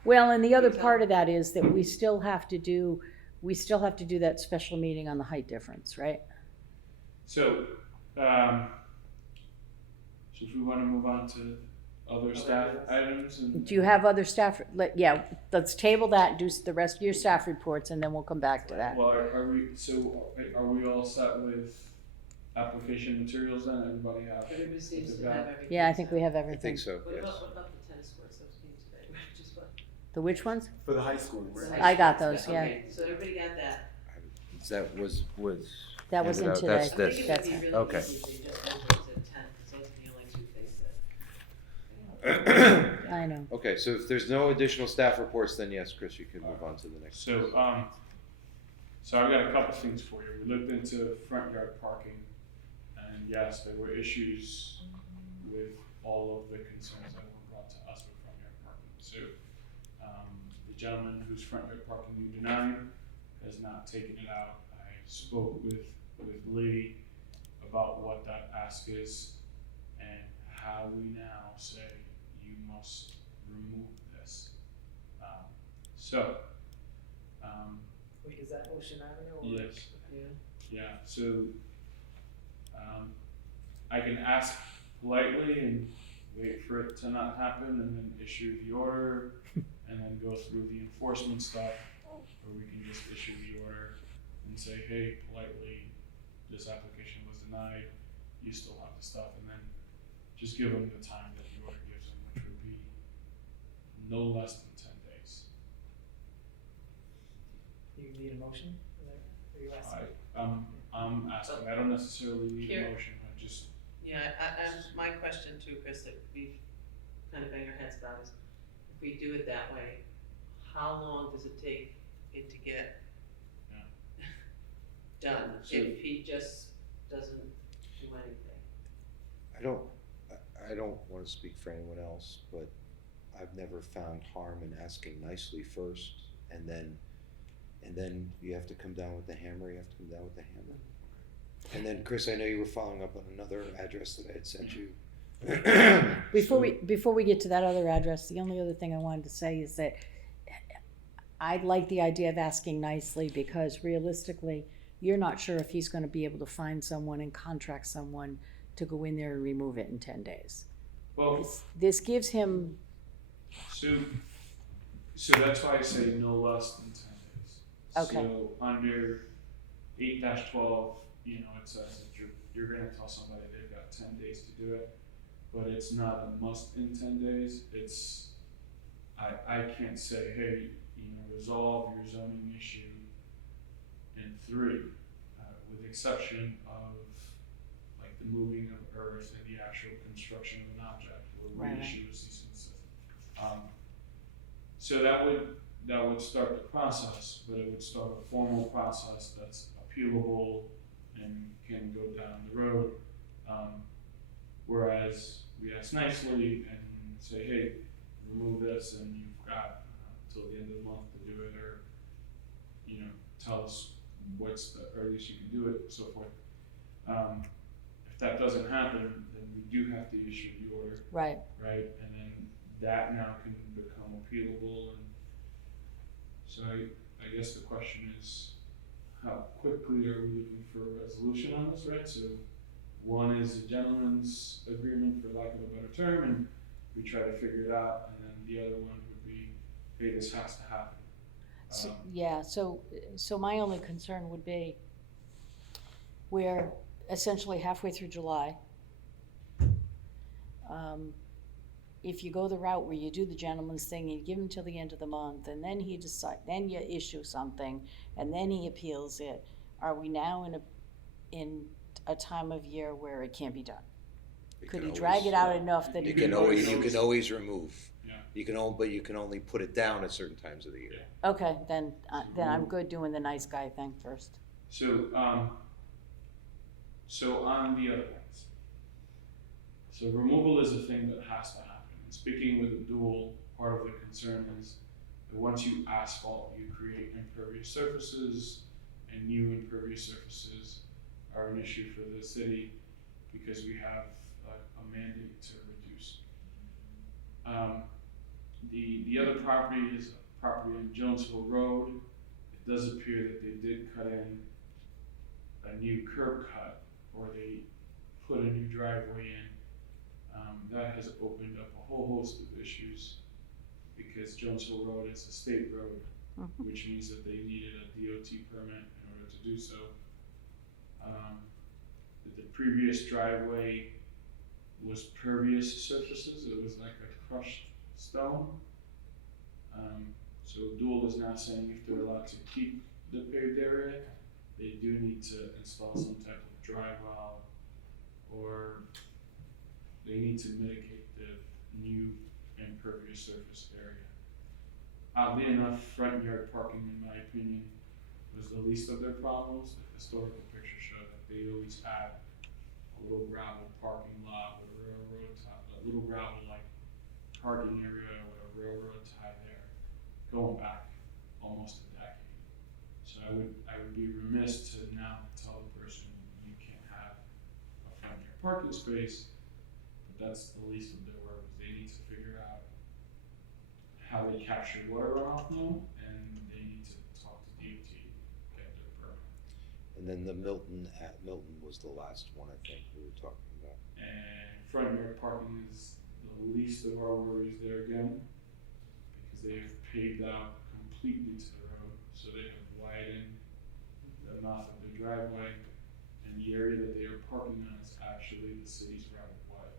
well, and the other part of that is that we still have to do that special meeting on the height difference, right? So, so if we wanna move on to other staff items and. Do you have other staff, let's table that, do the rest of your staff reports, and then we'll come back to that. Well, are we all set with application materials then? Everybody have? Everybody seems to have everything. Yeah, I think we have I everything. think so, What yes. about the tennis courts that came today? Just what? The which ones? For the high school, right? I got those, yeah. Okay, so everybody got that. That was. That was in That's today. I think it would That's be it. really Okay. easy if they just moved it to 10, because those are the only two things that. I know. Okay, so if there's no additional staff reports, then yes, Chris, you can move on to the next. So, so I've got a couple things for you. We looked into front yard parking, and yes, there were issues with all of the concerns that were brought to us with front yard parking. So, the gentleman whose front yard parking you denied has not taken it out. I spoke with Lee about what that ask is and how we now say you must remove this. Wait, is that Ocean Avenue or? Yes. Yeah. Yeah, so, I can ask politely and wait for it to not happen and then issue the order and then go through the enforcement stuff, or we can just issue the order and say, hey, politely, this application was denied, you still have the stuff, and then just give them the time that the order gives them, which would be no less than 10 days. Do you need a motion? Are you asking? I'm asking, I don't necessarily need a Here. motion, I just, Yeah, my question too, Chris, that we've kind of banged our heads about is, if we do it that way, how long does it take it to get done So- if he just doesn't do anything? I don't wanna speak for anyone else, but I've never found harm in asking nicely first, and then you have to come down with the hammer, And then, Chris, I know you were following up on another address that I had sent you. Before we get to that other address, the only other thing I wanted to say is that I like the idea of asking nicely, because realistically, you're not sure if he's gonna be able to find someone and contract someone to go in there and remove it in 10 days. Well, This gives him, so that's why I say no less than 10 days. Okay. So under 8-12, it says that you're gonna tell somebody they've got 10 days to do it, but it's not a must in 10 days. I can't say, hey, resolve your zoning issue in 3, with the exception of like the moving of earth and the actual construction of an object or Right. reissue a cease and desist. So that would start the process, but it would start a formal process that's appealable and can go down the road. Whereas we ask nicely and say, hey, remove this, and you've got till the end of the month to do it, or tell us what's the earliest you can do it, and so forth. If that doesn't happen, then we do have to issue the order, right, right? And then that now can become appealable, and so I guess the question is, how quickly are we looking for a resolution on this, right? So one is a gentleman's agreement, for lack of a better term, and we try to figure it out, and then the other one would be, hey, this has to happen. so my only concern would be, we're essentially halfway through July. If you go the route where you do the gentleman's thing, you give him till the end of the month, and then then you issue something, and then he appeals it, are we now in a time of year where it can't be done? Could he drag it out enough that You it can always- always remove. Yeah. But you can only put it down at certain times of the year. Okay, then I'm good doing the nice guy thing first. So on the other ones, so removal is a thing that has to happen. And speaking with a dual, part of the concern is that once you asphalt, you create impervious surfaces, and new impervious surfaces are an issue for the city because we have a mandate to reduce. The other property is a property on Jones Hill Road. It does appear that they did cut in a new curb cut, or they put a new driveway in. That has opened up a whole host of issues, because Jones Hill Road is a state road, which means that they needed a DOT permit in order to do so. The previous driveway was pervious surfaces, it was like a crushed stone. So Dual is now saying if they're allowed to keep the paved area, they do need to install some type of dry well, or they need to mitigate the new impervious surface area. Oddly enough, front yard parking, in my opinion, was the least of their problems. The historical pictures show that they always had a little gravel parking lot with a railroad tie, a little gravel like parking area with a railroad tie there, going back almost a decade. So I would be remiss to now tell the person you can't have a front yard parking space, but that's the least of their worries. They need to figure out how they capture water runoff now, and they need to talk to DOT, get their permit. And then the Milton was the last one, I think, we were talking about. And front yard parking is the least of our worries there again, because they have paved out completely to the road, so they have widened the mouth of the driveway, and the area that they are parking on is actually the city's right of way.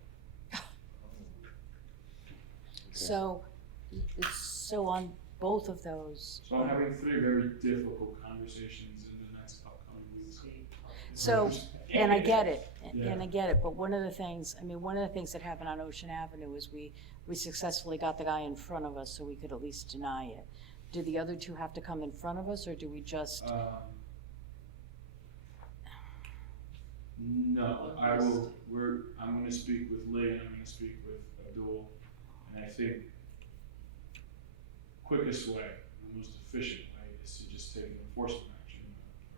So on both of those, So I'm having 3 very difficult conversations in the next upcoming weeks. so, and I get it, Yeah. and I get it, but one of the things that happened on Ocean Avenue is we successfully got the guy in front of us so we could at least deny it. do the other two have to come in front of us, or do we just? No, I'm gonna speak with Lee and I'm gonna speak with Abdul, and I think quickest way, the most efficient way is to just take an enforcement action,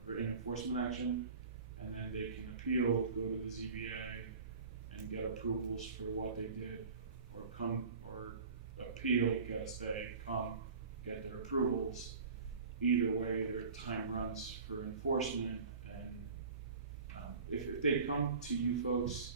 a written enforcement action, and then they can appeal, go to the ZBA and get approvals for what they did, or appeal, get a stay, come, get their approvals. Either way, their time runs for enforcement, and if they come to you folks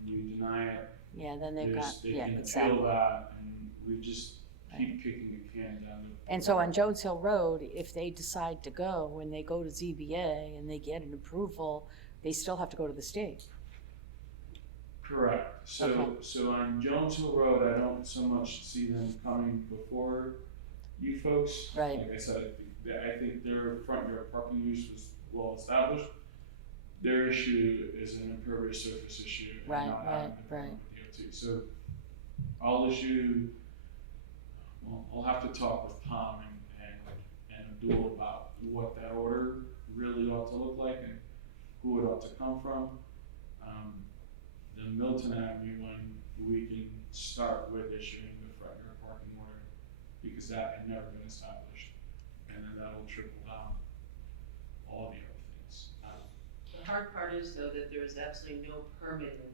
and you deny it, Yeah, then they've got, they yeah, can appeal exactly. that, and we just keep kicking the can down the. And so on Jones Hill Road, if they decide to go, when they go to ZBA and they get an approval, they still have to go to the state. Correct. So, Okay. so on Jones Hill Road, I don't so much see them coming before you folks. Right. Like I said, I think their front yard parking use was well established. Their issue is an impervious surface issue. And Right, not having to right. come with DOT. So I'll issue, well, I'll have to talk with Tom and Abdul about what that order really ought to look like and who it ought to come from. The Milton Avenue one, we can start with issuing the front yard parking order because that had never been established. And then that'll trickle down all the other things. The hard part is though that there is absolutely no permitting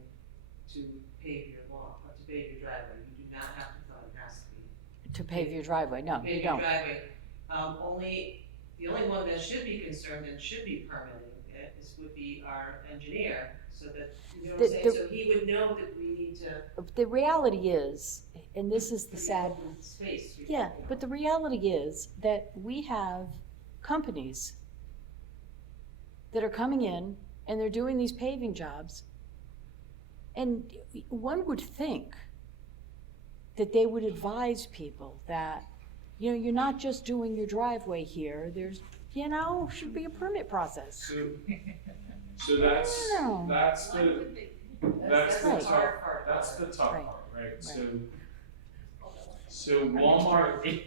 to pave your lawn, or to pave your driveway. You do not have to fill it has to be. To pave your driveway, no, you Pave your don't. driveway. The only one that should be concerned and should be permitting it would be our engineer, so that, you know what I'm saying? So he would know that we need to. The reality is, and this is the sad, open space. yeah, but the reality is that we have companies that are coming in and they're doing these paving jobs. And one would think that they would advise people that, you know, you're not just doing your driveway here, there's, you know, should be a permit process. So that's No. that's the That's the tough hard part. that's the tough Right. part, right? Right. So Walmart.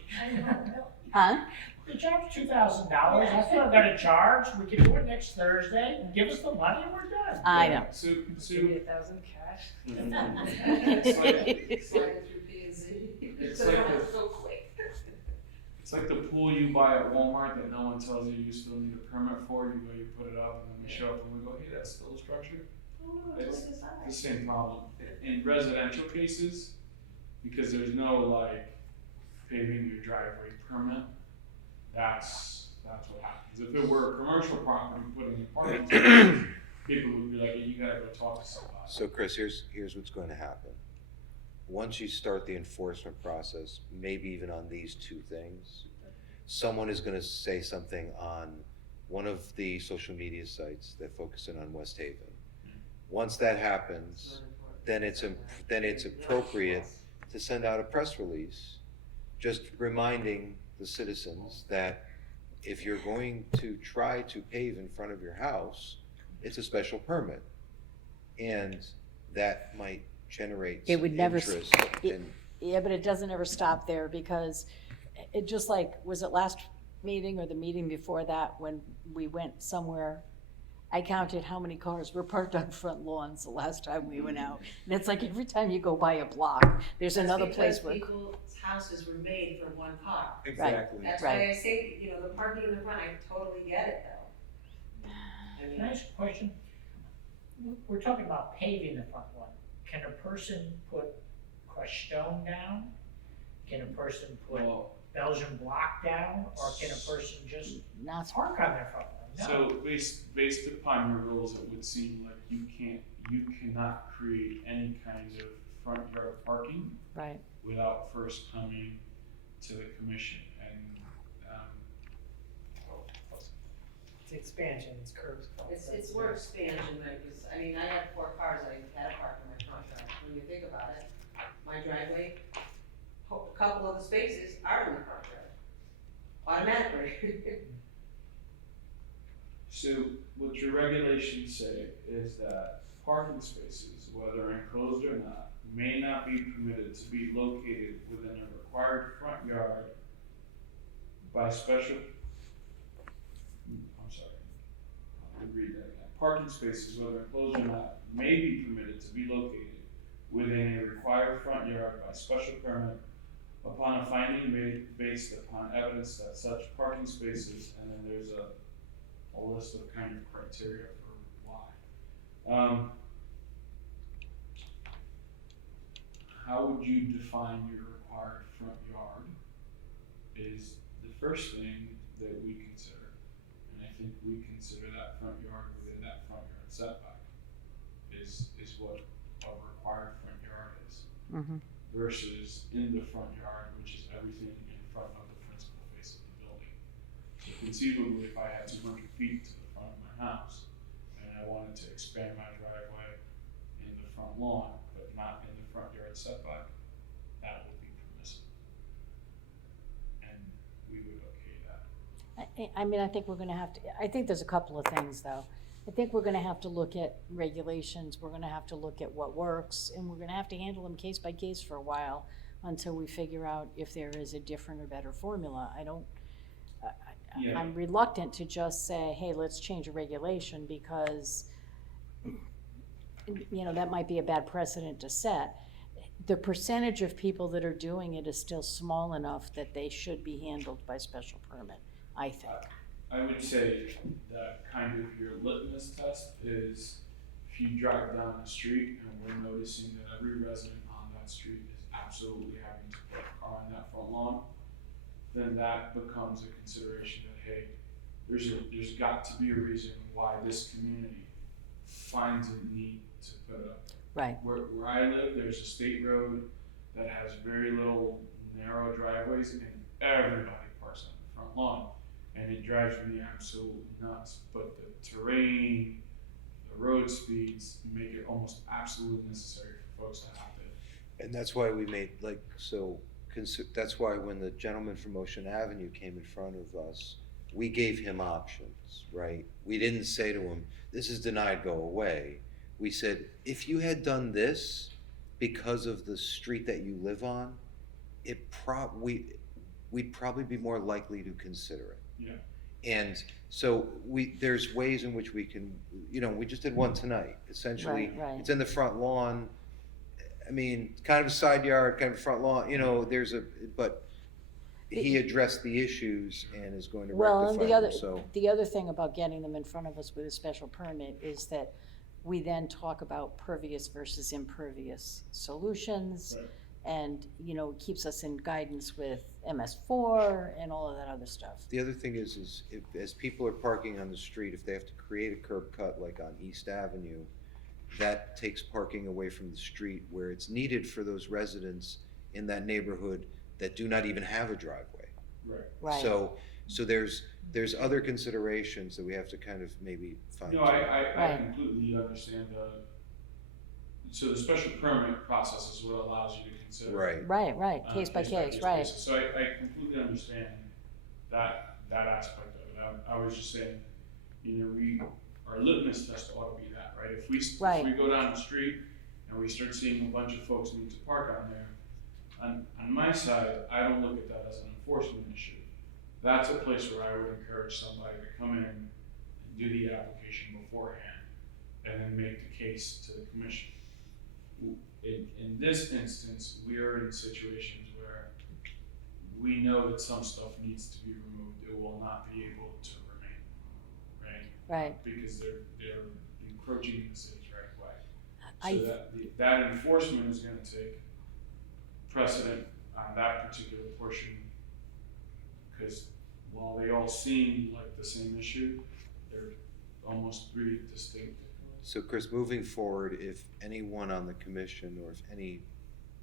Huh? The job's $2,000, that's what I'm gonna charge, we can do it next Thursday, give us the money and we're done. I know. So $1,000 cash. It's like- Slide through P&Z. It's So like it's the- so quick. It's like the pool you buy at Walmart that no one tells you you still need a permit for. You go, you put it up, and then we show up and we go, hey, that's still a structure. Oh, no, It's it's like the a same problem. In residential cases, because there's no like paving your driveway permit, that's what happens. If it were a commercial property putting in parking spaces, people would be like, hey, you gotta go talk to somebody. So Chris, here's what's going to happen. Once you start the enforcement process, maybe even on these two things, someone is going to say something on one of the social media sites that focus in on West Haven. Once that happens, then it's appropriate to send out a press release, just reminding the citizens that if you're going to try to pave in front of your house, it's a special permit. And that might generate It some would never interest in, Yeah, but it doesn't ever stop there because it just like, was it last meeting or the meeting before that when we went somewhere? I counted how many cars were parked on front lawns the last time we went out. And it's like every time you go by a block, there's another place where. That's because people's houses were made for one car. exactly. That's Right. why I say, you know, the parking in the front, I totally get it though. I mean, Can I ask a question? We're talking about paving the front one. Can a person put crushed stone down? Can a person put Well, Belgian block down? Or can a person just Not park on their front lawn? No. so based upon your rules, it would seem like you cannot create any kind of front yard parking right. without first coming to the commission and, It's expansion, it's curbs. it's more expansion, right, because, I mean, I have 4 cars I had to park in my front yard. When you think about it, my driveway, a couple of the spaces are in the front yard, automatically. so what your regulations say is that parking spaces, whether enclosed or not, may not be permitted to be located within a required front yard by special, I'm sorry, I'll read that again. Parking spaces, whether enclosed or not, may be permitted to be located within a required front yard by special permit upon a finding made based upon evidence that such parking spaces, and then there's a list of kind of criteria for why. How would you define your required front yard is the first thing that we consider. And I think we consider that front yard within that front yard setback is what a required front yard is. Mm-hmm. Versus in the front yard, which is everything in front of the principal face of the building. So conceivably, if I had 200 feet to the front of my house and I wanted to expand my driveway in the front lawn, but not in the front yard setback, that would be permissible. And we would okay that. I mean, I think we're gonna have to, I think there's a couple of things, though. I think we're gonna have to look at regulations, we're gonna have to look at what works, and we're gonna have to handle them case by case for a while until we figure out if there is a different or better formula. Yeah. I'm reluctant to just say, hey, let's change a regulation, because, you know, that might be a bad precedent to set. The percentage of people that are doing it is still small enough that they should be handled by special permit, I think. I would say that kind of your litmus test is if you drive down the street and we're noticing that every resident on that street is absolutely having to put a car on that front lawn, then that becomes a consideration that, hey, there's got to be a reason why this community finds a need to put it up. Right. Where I live, there's a state road that has very little narrow driveways, and everybody parks on the front lawn. And it drives me absolutely nuts. But the terrain, the road speeds make it almost absolutely necessary for folks to have to. And that's why we made, like, that's why when the gentleman from Ocean Avenue came in front of us, we gave him options, right? We didn't say to him, this is denied, go away. We said, if you had done this because of the street that you live on, we'd probably be more likely to consider it. Yeah. And so there's ways in which we can, you know, we just did one tonight. Essentially, Right. It's in the front lawn. I mean, kind of a side yard, kind of a front lawn, you know, but he addressed the issues and is going to Well, and rectify them, so. the other thing about getting them in front of us with a special permit is that we then talk about pervious versus impervious solutions. Right. And, you know, it keeps us in guidance with MS4 and all of that other stuff. The other thing is if, as people are parking on the street, if they have to create a curb cut like on East Avenue, that takes parking away from the street where it's needed for those residents in that neighborhood that do not even have a driveway. Right. Right. So there's other considerations that we have to kind of maybe find. No, I Right. completely understand so the special permit process is what allows you to consider. Right, case by case, right. basis. So I completely understand that aspect of it. I was just saying, you know, our litmus test ought to be that, right? If we go down the street and we start seeing a bunch of folks need to park on there, on my side, I don't look at that as an enforcement issue. That's a place where I would encourage somebody to come in and do the application beforehand and then make the case to the commission. In this instance, we are in situations where we know that some stuff needs to be removed. It will not be able to remain, right? Right. Because they're encroaching in the city's right way. I- So that enforcement is gonna take precedent on that particular portion. Because while they all seem like the same issue, they're almost three distinct. So Chris, moving forward, if anyone on the commission or if any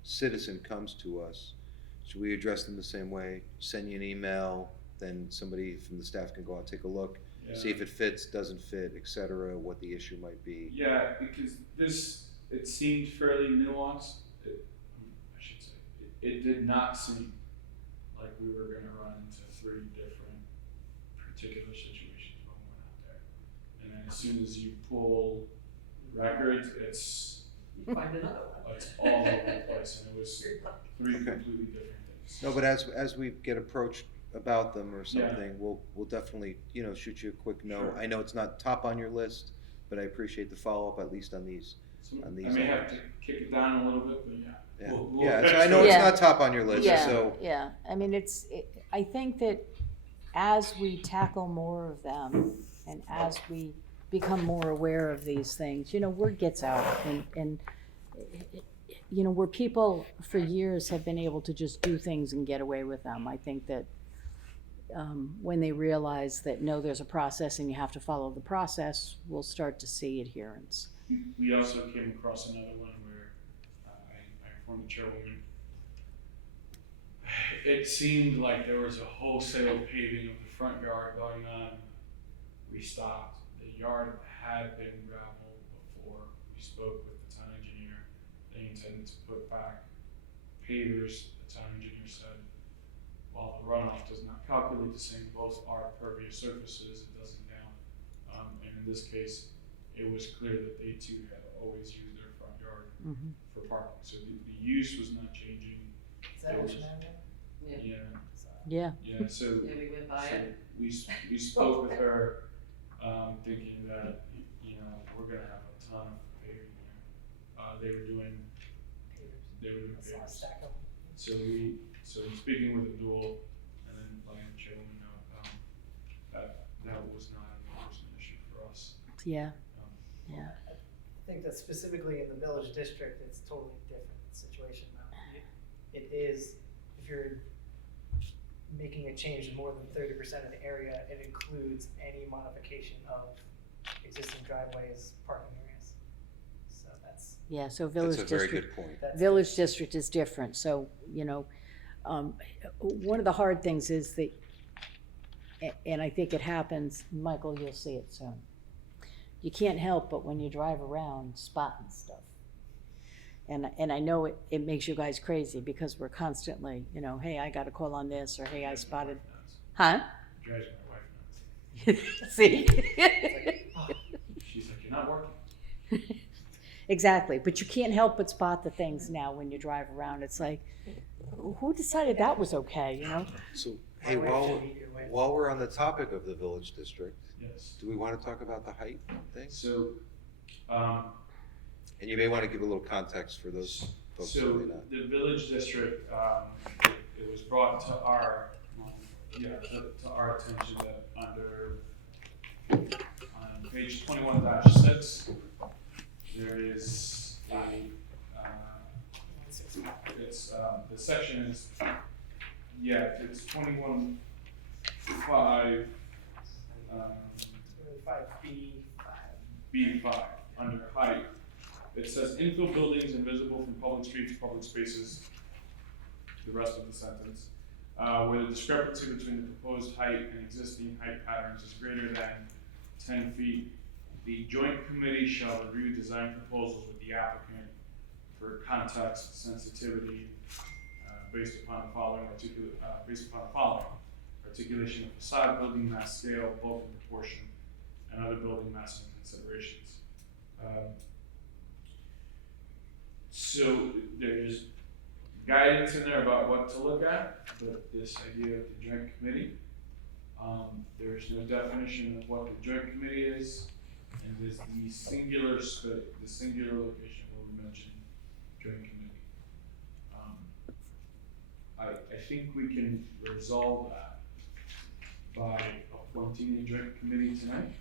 citizen comes to us, should we address them the same way? Send you an email, then somebody from the staff can go out, take a look, see if it fits, doesn't fit, et cetera, what the issue might be. Yeah, because it seemed fairly nuanced. It did not seem like we were gonna run into three different particular situations when we went out there. And then as soon as you pull records, it's Find another one. it's all over the place, and it was three completely different things. No, but as we get approached about them or Yeah. something, we'll definitely, you know, shoot you a quick note. Sure. I know it's not top on your list, but I appreciate the follow-up, at least on these. So On I these may have items. to kick it down a little bit, but yeah. Yeah, We'll yeah, catch so I know it's Yeah. not top on your list, Yeah, so, yeah, I mean, I think that as we tackle more of them, and as we become more aware of these things, you know, word gets out, and you know, where people for years have been able to just do things and get away with them, I think that when they realize that, no, there's a process and you have to follow the process, we'll start to see adherence. We also came across another one where I informed the chairwoman. It seemed like there was a wholesale paving of the front yard going on. We stopped. The yard had been gravel before. We spoke with the town engineer. They intended to put back pavers. The town engineer said, while the runoff does not calculate the same, both are pervious surfaces, it doesn't down. And in this case, it was clear that they too had always used their front yard for parking. So the use was not changing. Is that Ocean Avenue? Yeah, Yeah, yeah, so. Yeah, we went by so it. we spoke with her, thinking that, you know, we're gonna have a ton of paving there. They were doing I saw a pavers. stack of them. So in speaking with Abdul and then letting the chairwoman know, that was not an enforcement issue for us. yeah, Um, yeah. I think that specifically in the village district, it's totally different situation now. It is, if you're making a change in more than 30% of the area, it includes any modification of existing driveways, parking areas. So that's, Yeah, so village that's a very district, good point. that's. village district is different, so, you know, one of the hard things is that, and I think it happens, Michael, you'll see it soon. You can't help but when you drive around spotting stuff. And I know it makes you guys crazy because we're constantly, you know, hey, I got a call on this, or hey, I spotted, huh? Drives my wife nuts. See? She's like, you're not working. Exactly, but you can't help but spot the things now when you drive around. It's like, who decided that was okay, you know? So, hey, My wife should eat your wife. while we're on the topic of the village district, Yes. do we want to talk about the height thing? So, And you may want to give a little context for those folks who so may not. the village district, it was brought to our, to our attention that under, on page 21-6, there is a, it's, the section is, it's 21-5, 5B5. B5, under height. It says infill buildings invisible from public streets, public spaces, the rest of the sentence, where the discrepancy between the proposed height and existing height patterns is greater than 10 feet. The joint committee shall review design proposals with the applicant for context sensitivity, based upon the following articulation of facade, building mass scale, bulk and proportion, and other building mass considerations. So there's guidance in there about what to look at, but this idea of the joint committee, there's no definition of what the joint committee is, and there's the singular location where we mentioned joint committee. I think we can resolve that by appointing a joint committee tonight,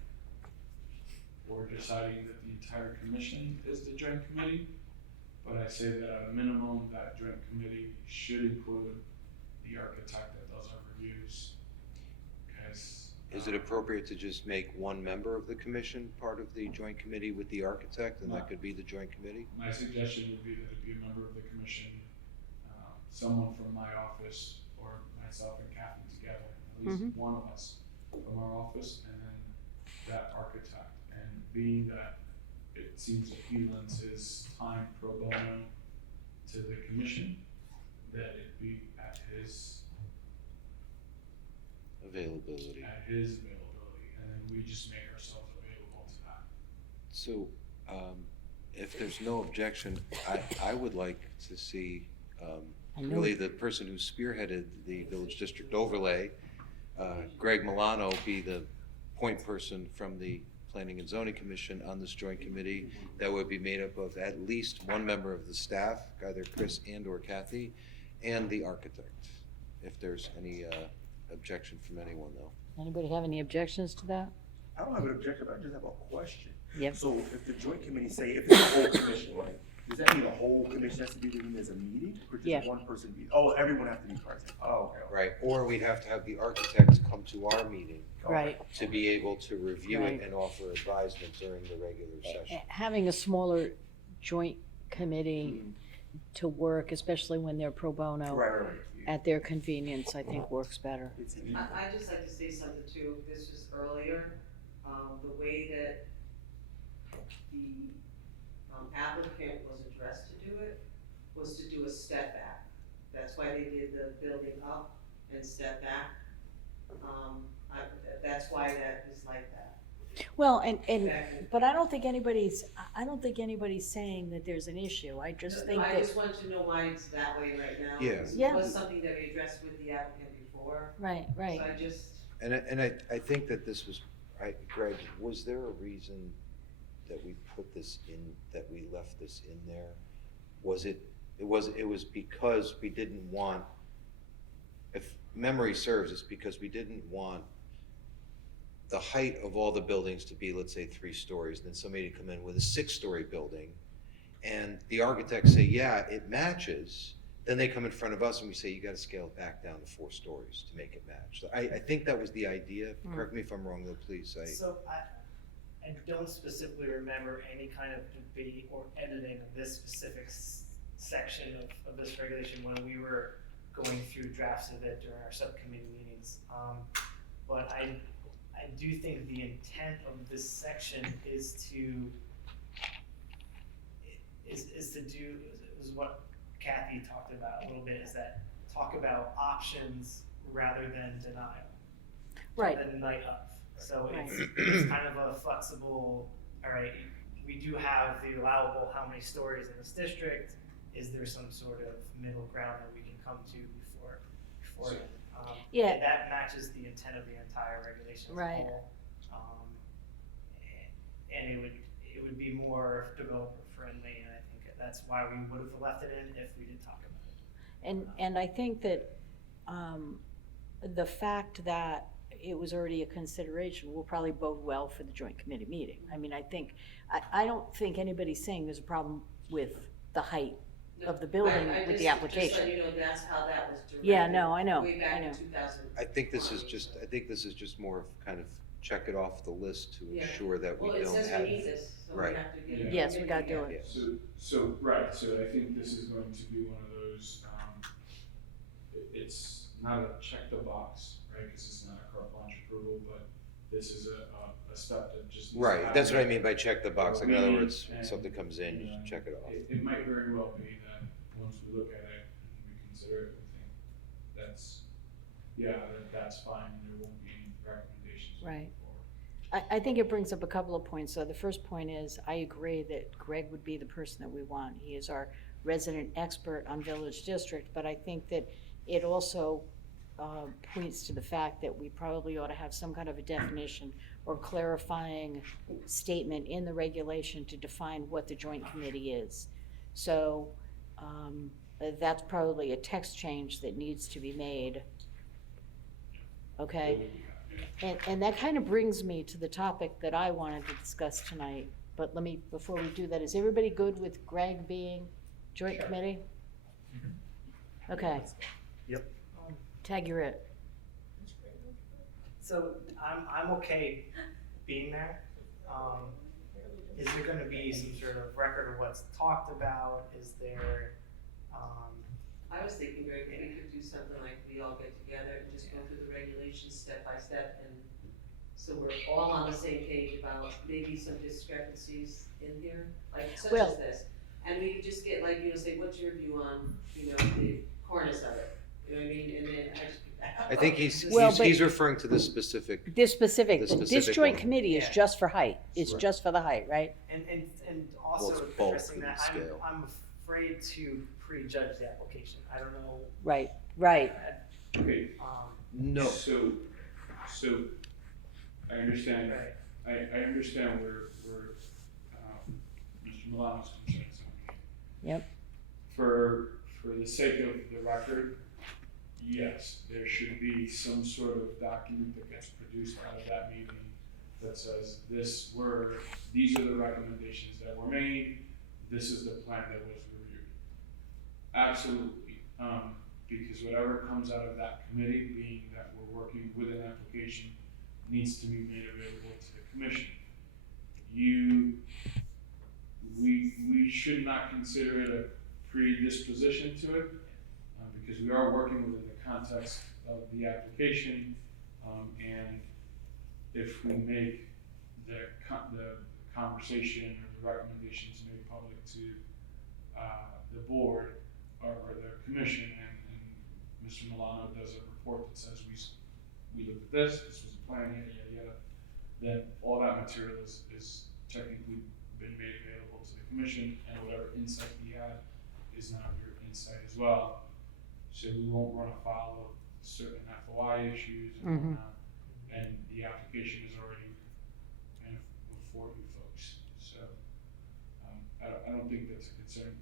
or deciding that the entire commission is the joint committee. But I say that at a minimum, that joint committee should include the architect that does our reviews. Because. Is it appropriate to just make one member of the commission part of the joint committee with the architect, and that could be the joint committee? My suggestion would be that it be a member of the commission, someone from my office, or myself and Kathy together, at least one of us from our office, and then that architect. And being that it seems that he lends his time pro bono to the commission, that it be at his Availability. availability, and then we just make ourselves available to that. So, if there's no objection, I would like to see I know. really the person who spearheaded the village district overlay, Greg Milano, be the point person from the Planning and Zoning Commission on this joint committee that would be made up of at least one member of the staff, either Chris and or Kathy, and the architect, if there's any objection from anyone though. Anybody have any objections to that? I don't have an objection, I just have a question. Yep. So if the joint committee say, if it's a whole commission, right, does that mean the whole commission has to be doing as a meeting? Or Yeah. just one person be, oh, everyone has to be present? Oh, okay. Right, or we'd have to have the architect come to our meeting Right. to be able to review Right. it and offer advisement during the regular session. Having a smaller joint committee to work, especially when they're pro bono, Right. at their convenience, I think works better. It's I just like to say something too, this was earlier, the way that the applicant was addressed to do it was to do a step back. That's why they did the building up and step back. That's why that is like that. Well, but I don't think anybody's saying that there's an issue. I just think I that, just want to know why it's that way right now. Yeah. Yeah. It was something that we addressed with the applicant before, right. so I just. And I think that this was, Greg, was there a reason that we put this in, that we left this in there? It was because we didn't want, if memory serves, it's because we didn't want the height of all the buildings to be, let's say, 3 stories, and then somebody to come in with a 6-story building, and the architects say, yeah, it matches, then they come in front of us and we say, you gotta scale it back down to 4 stories to make it match. So I think that was the idea, correct me if I'm wrong though, please. So I don't specifically remember any kind of debate or editing of this specific section of this regulation when we were going through drafts of it during our subcommittee meetings. But I do think the intent of this section is what Kathy talked about a little bit, is that talk about options rather than denial. Right. Than night of. So Right. it's kind of a flexible, all right, we do have the allowable how many stories in this district, is there some sort of middle ground that we can come to before Yeah. that matches the intent of the entire regulation as a Right. whole. And it would be more developer friendly, and I think that's why we would have left it in if we did talk about it. And I think that the fact that it was already a consideration will probably bode well for the joint committee meeting. I mean, I don't think anybody's saying there's a problem with the height of the building with the application. Just so you know, that's how that was directed. Yeah, no, I know, Way back I in know. 2000. I think this is just more of kind of check it off the list to Yeah. ensure that we Well, it don't says have. we need this, so we Right. have to get it. Yes, we gotta do it. Yes. So I think this is going to be one of those, it's not a check the box, right, because it's not a carte blanche approval, but this is a step that just needs to Right, that's what I happen. mean by check the box, like in other words, when And, something comes in, you just check it off. It might very well be that once we look at it and we consider it, we think that's fine, and there won't be any recommendations moving Right. forward. I think it brings up a couple of points. So the first point is, I agree that Greg would be the person that we want. He is our resident expert on Village District, but I think that it also points to the fact that we probably ought to have some kind of a definition or clarifying statement in the regulation to define what the joint committee is. So that's probably a text change that needs to be made. Okay? And that kind of brings me to the topic that I wanted to discuss tonight. But before we do that, is everybody good with Greg being joint committee? Okay. Yep. Tag, you're it. So I'm okay being there. Is there gonna be some sort of record of what's talked about? Is there, I was thinking, Greg, if we could do something like we all get together and just go through the regulations step by step, and so we're all on the same page about maybe some discrepancies in here, like such Well- as this. And we could just get say, what's your view on, the cornice of it? You know what I mean? And then I just pick that up. I think he's Well, but- referring to this specific, This specific, The this specific joint one. committee is Yeah. just for height. It's Right. just for the height, right? and Well, also it's bulk addressing and that, scale. I'm afraid to prejudge the application. I don't know. Right. Okay, No. so I understand, Right. I understand where, Mr. Milano's concerns are. Yep. For the sake of the record, yes, there should be some sort of document that gets produced out of that meeting that says these are the recommendations that were made, this is the plan that was reviewed. Absolutely, because whatever comes out of that committee, being that we're working with an application, needs to be made available to the commission. We should not consider it a predisposition to it, because we are working within the context of the application, and if we make the conversation or the recommendations made public to the board or the commission, and Mr. Milano does a report that says we looked at this was a plan, yada, yada, yada, then all that material is technically been made available to the commission, and whatever insight he had is now your insight as well. So we won't run afoul of certain FOI issues and whatnot, and the application is already kind of before you folks. So I don't think that's a concern.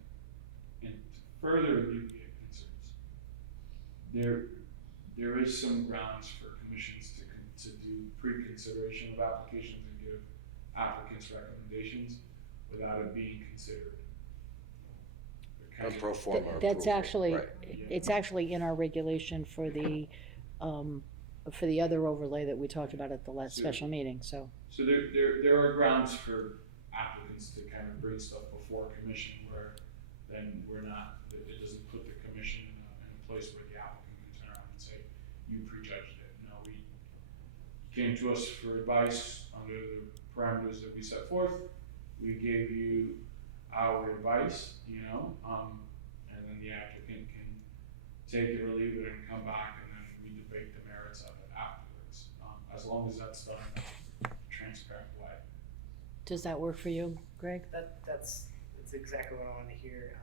And to further alleviate concerns, there is some grounds for commissions to do pre-consideration of applications and give applicants recommendations without it being considered. A pro forma That's approval, actually, right. it's actually in our regulation for the other overlay that we talked about at the last special meeting, so. So there are grounds for applicants to kind of bring stuff before commission where then it doesn't put the commission in a place where the applicant can turn around and say, you prejudged it. No, we came to us for advice under the parameters that we set forth. We gave you our advice, and then the applicant can take it or leave it and come back, and then we debate the merits of it afterwards, as long as that's done in a transparent way. Does that work for you, Greg? That's exactly what I want to hear.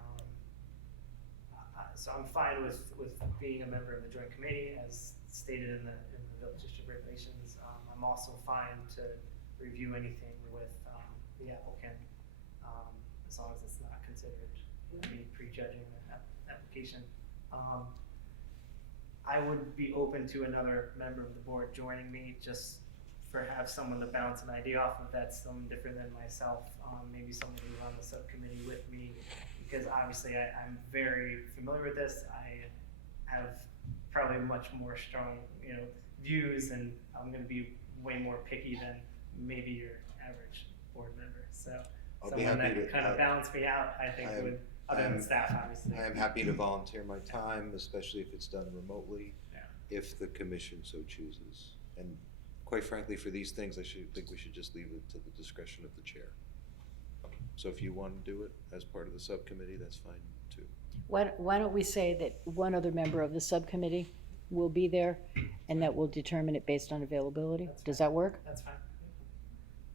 So I'm fine with being a member of the joint committee as stated in the village district regulations. I'm also fine to review anything with the applicant, as long as it's not considered me prejudging the application. I would be open to another member of the board joining me, just for have someone to bounce an idea off of that's someone different than myself. Maybe someone who's on the subcommittee with me, because obviously I'm very familiar with this. I have probably much more strong, views, and I'm going to be way more picky than maybe your average board member. So someone that could kind of balance me out, I think would, other than staff, obviously. I am happy to volunteer my time, especially if it's done remotely, if the commission so chooses. And quite frankly, for these things, think we should just leave it to the discretion of the chair. So if you want to do it as part of the subcommittee, that's fine too. Why don't we say that one other member of the subcommittee will be there, and that we'll determine it based on availability? Does that work? That's fine.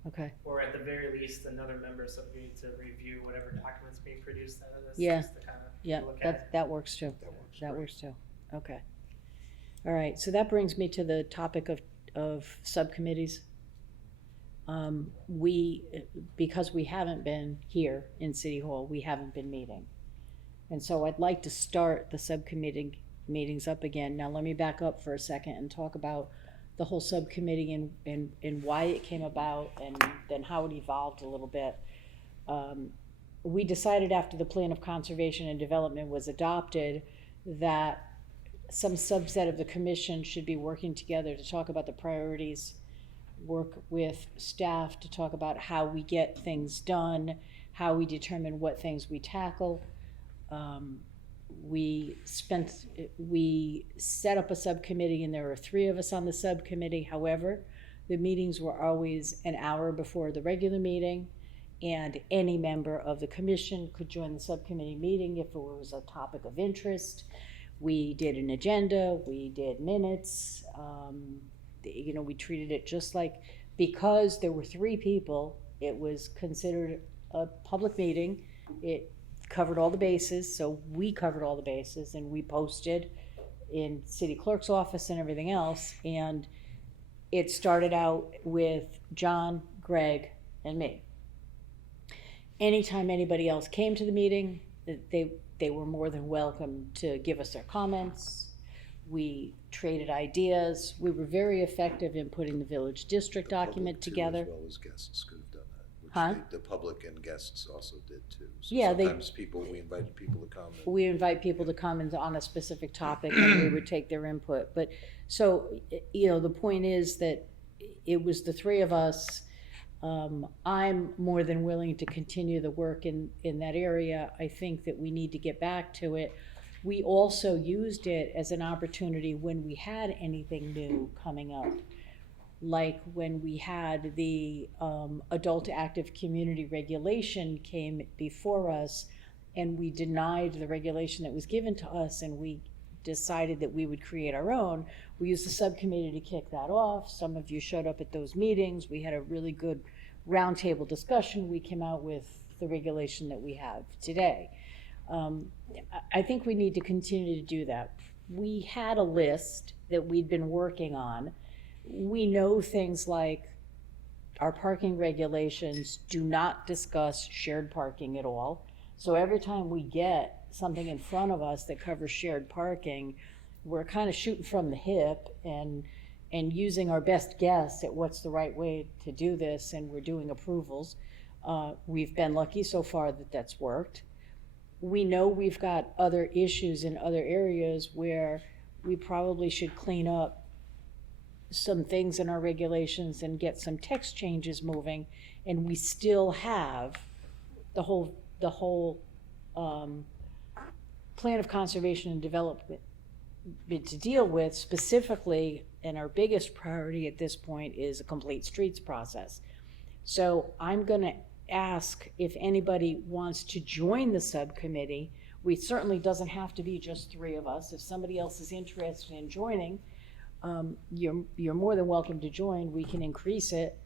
Okay. Or at the very least, another member of subcommittee to review whatever documents being produced out of this. Yeah. Just to kind of Yeah, look at it. that works too. That great. works too. Okay. All right, so that brings me to the topic of subcommittees. Because we haven't been here in City Hall, we haven't been meeting. And so I'd like to start the subcommittee meetings up again. Now, let me back up for a second and talk about the whole subcommittee and why it came about, and then how it evolved a little bit. We decided after the Plan of Conservation and Development was adopted that some subset of the commission should be working together to talk about the priorities, work with staff to talk about how we get things done, how we determine what things we tackle. We set up a subcommittee, and there were 3 of us on the subcommittee. However, the meetings were always an hour before the regular meeting, and any member of the commission could join the subcommittee meeting if it was a topic of interest. We did an agenda, we did minutes, we treated it just like, because there were 3 people, it was considered a public meeting. It covered all the bases, so we covered all the bases, and we posted in city clerk's office and everything else, and it started out with John, Greg, and me. Anytime anybody else came to the meeting, they were more than welcome to give us their comments. We traded ideas. We were very effective in putting the village district document together. As well as guests could have done that, which Huh? the public and guests also did too. So Yeah, sometimes we invited people to come. We invite people to comment on a specific topic and we would take their input. But, so, you know, the point is that it was the three of us. I'm more than willing to continue the work in that area. I think that we need to get back to it. We also used it as an opportunity when we had anything new coming up. Like when we had the adult active community regulation came before us, and we denied the regulation that was given to us, and we decided that we would create our own. We used the subcommittee to kick that off. Some of you showed up at those meetings. We had a really good roundtable discussion. We came out with the regulation that we have today. I think we need to continue to do that. We had a list that we'd been working on. We know things like our parking regulations do not discuss shared parking at all. So every time we get something in front of us that covers shared parking, we're kind of shooting from the hip and using our best guess at what's the right way to do this, and we're doing approvals. We've been lucky so far that that's worked. We know we've got other issues in other areas where we probably should clean up some things in our regulations and get some text changes moving, and we still have the whole plan of conservation and development to deal with specifically, and our biggest priority at this point is a complete streets process. So I'm gonna ask if anybody wants to join the subcommittee. We certainly doesn't have to be just three of us. If somebody else is interested in joining, you're more than welcome to join. We can increase it,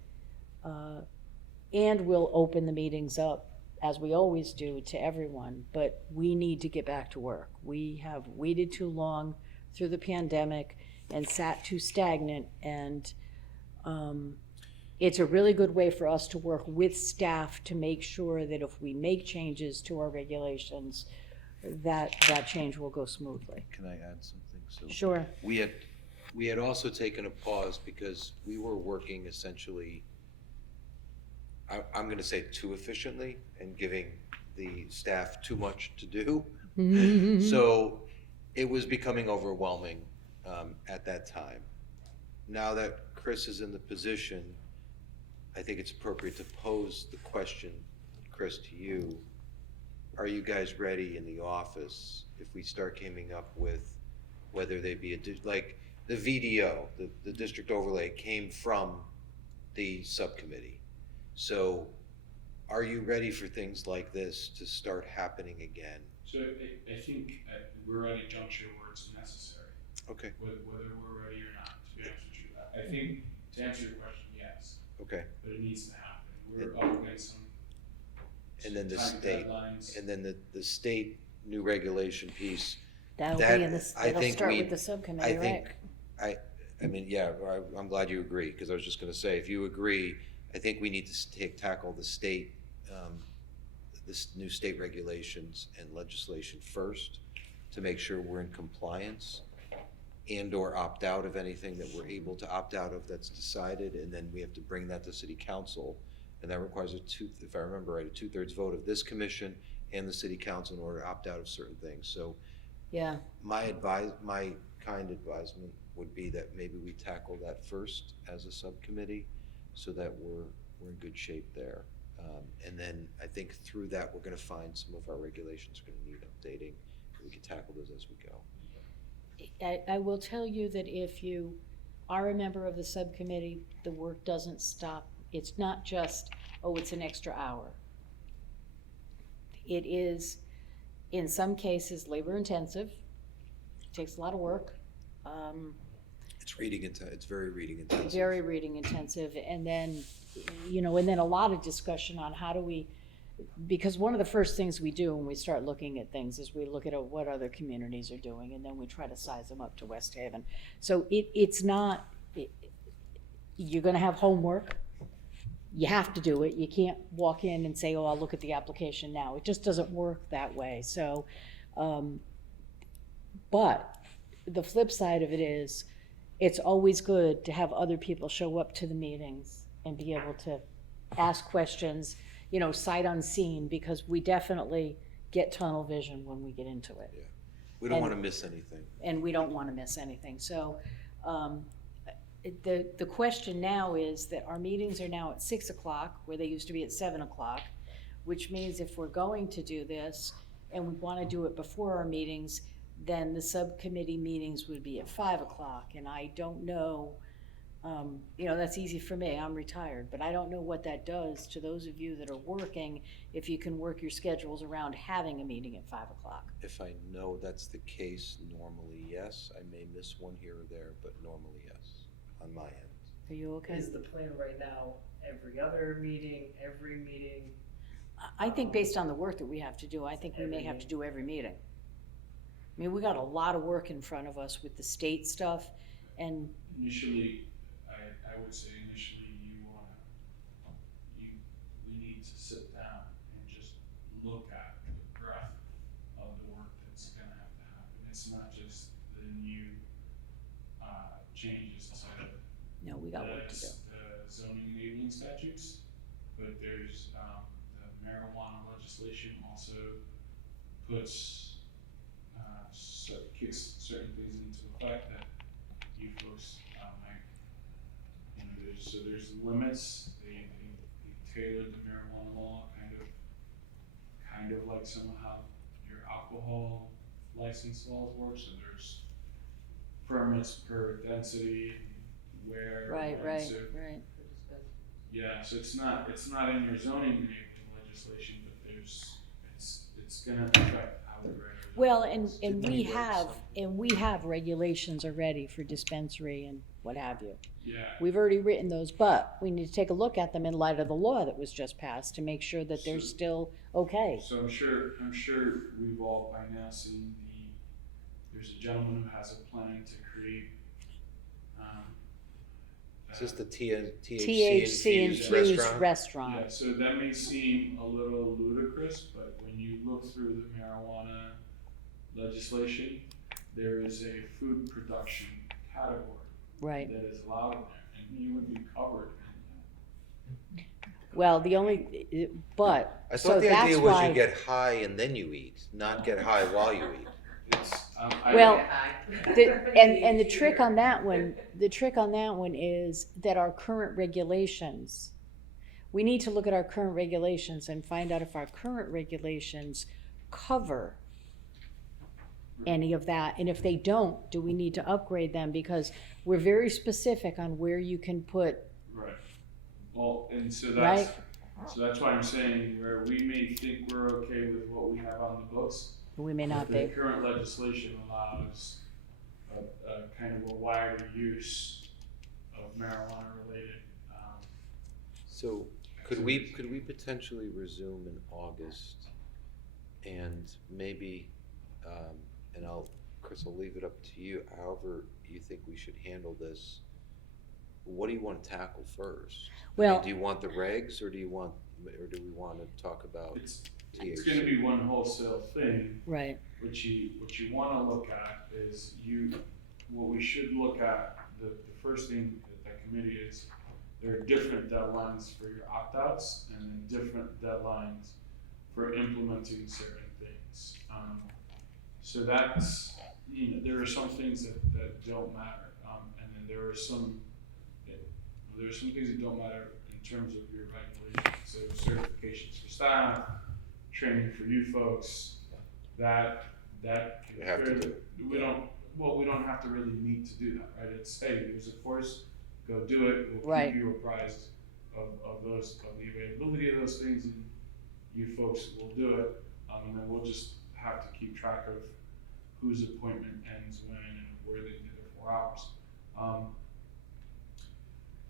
and we'll open the meetings up as we always do to everyone, but we need to get back to work. We have waited too long through the pandemic and sat too stagnant, and it's a really good way for us to work with staff to make sure that if we make changes to our regulations, that change will go smoothly. Can I add something? So Sure. we had also taken a pause because we were working essentially, I'm gonna say too efficiently and giving the staff too much to do. So it was becoming overwhelming at that time. Now that Chris is in the position, I think it's appropriate to pose the question, Chris, to you. Are you guys ready in the office if we start coming up with whether they be like the VDO, the district overlay came from the subcommittee. So are you ready for things like this to start happening again? So I think we're at a juncture where it's necessary, Okay, whether we're ready or not, to be honest with you. I think, to answer your question, yes, okay. but it needs to happen. We're up against some And then the tight state, deadlines. and then the state new regulation piece. That'll That- be in this, I that'll think start we- with the subcommittee, I think, right? I mean, yeah, I'm glad you agree, because I was just gonna say, if you agree, I think we need to tackle the state, this new state regulations and legislation first, to make sure we're in compliance and or opt out of anything that we're able to opt out of that's decided, and then we have to bring that to city council, and that requires if I remember right, a 2/3 vote of this commission and the city council in order to opt out of certain things. So Yeah, my kind advisement would be that maybe we tackle that first as a subcommittee so that we're in good shape there. And then I think through that, we're gonna find some of our regulations are gonna need updating. We can tackle those as we go. I will tell you that if you are a member of the subcommittee, the work doesn't stop. It's not just, oh, it's an extra hour. It is, in some cases, labor intensive, takes a lot of work. It's very reading intensive. Very reading intensive, and then, and then a lot of discussion on how do we because one of the first things we do when we start looking at things is we look at what other communities are doing, and then we try to size them up to West Haven. So it's not, you're gonna have homework. You have to do it. You can't walk in and say, oh, I'll look at the application now. It just doesn't work that way. So, but the flip side of it is, it's always good to have other people show up to the meetings and be able to ask questions, you know, sight unseen, because we definitely get tunnel vision when we get into it. Yeah. We don't And- want to miss anything. And we don't want to miss anything. So the question now is that our meetings are now at 6 o'clock, where they used to be at 7 o'clock, which means if we're going to do this and we want to do it before our meetings, then the subcommittee meetings would be at 5 o'clock. And I don't know, you know, that's easy for me, I'm retired, but I don't know what that does to those of you that are working, if you can work your schedules around having a meeting at 5 o'clock. If I know that's the case, normally yes. I may miss one here or there, but normally yes, on my end. Are you okay? Is the plan right now every other meeting, every meeting? I think based on the work that we have to do, I think we may have to do every meeting. I mean, we got a lot of work in front of us with the state stuff, and Initially, I would say initially we need to sit down and just look at the breadth of the work that's gonna have to happen. It's not just the new changes to no, we got work to do. the zoning enabling statutes, but there's the marijuana legislation also puts kicks certain things into effect that you folks might, you know, there's limits. They tailored the marijuana law kind of like some of how your alcohol license laws work. So there's permits per density and where. Right, and right, so, right. yeah, so it's not in your zoning enabling legislation, but it's gonna affect how the regular. Well, and we have regulations already for dispensary and what have you. Yeah. We've already written those, but we need to take a look at them in light of the law that was just passed to make sure that they're still okay. So I'm sure we've all by now seen there's a gentleman who has a plan to create. Is this the THC THC infused infused restaurant? restaurant. Yeah, so that may seem a little ludicrous, but when you look through the marijuana legislation, there is a food production category Right. that is allowed in there, and you would be covered in Well, the only, but, I so thought the that's idea was why. you get high and then you eat, not get high while you eat. that. It's, Well, Hi. and the trick on that one is that our current regulations, we need to look at our current regulations and find out if our current regulations cover any of that, and if they don't, do we need to upgrade them? Because we're very specific on where you can put, right. Well, and so right? that's why I'm saying where we may think we're okay with what we have on the books. We may not The be. current legislation allows a kind of a wider use of marijuana related. So could we potentially resume in August and maybe, and Chris, I'll leave it up to you, however you think we should handle this. What do you want to tackle first? Well- Do you want the regs or do we want to talk about It's THC? gonna be one wholesale thing. Right, What you wanna look at is what we should look at, the first thing that committee is, there are different deadlines for your opt-outs and then different deadlines for implementing certain things. So that's, there are some things that don't matter. And then there are some things that don't matter in terms of your regulations. So certifications for staff, training for you folks, that We have to do. we don't have to really need to do that, right? It's, hey, here's a course, go do it, we'll Right. keep you apprised of the availability of those things, and you folks will do it, and then we'll just have to keep track of whose appointment ends when and where they do their 4 hours.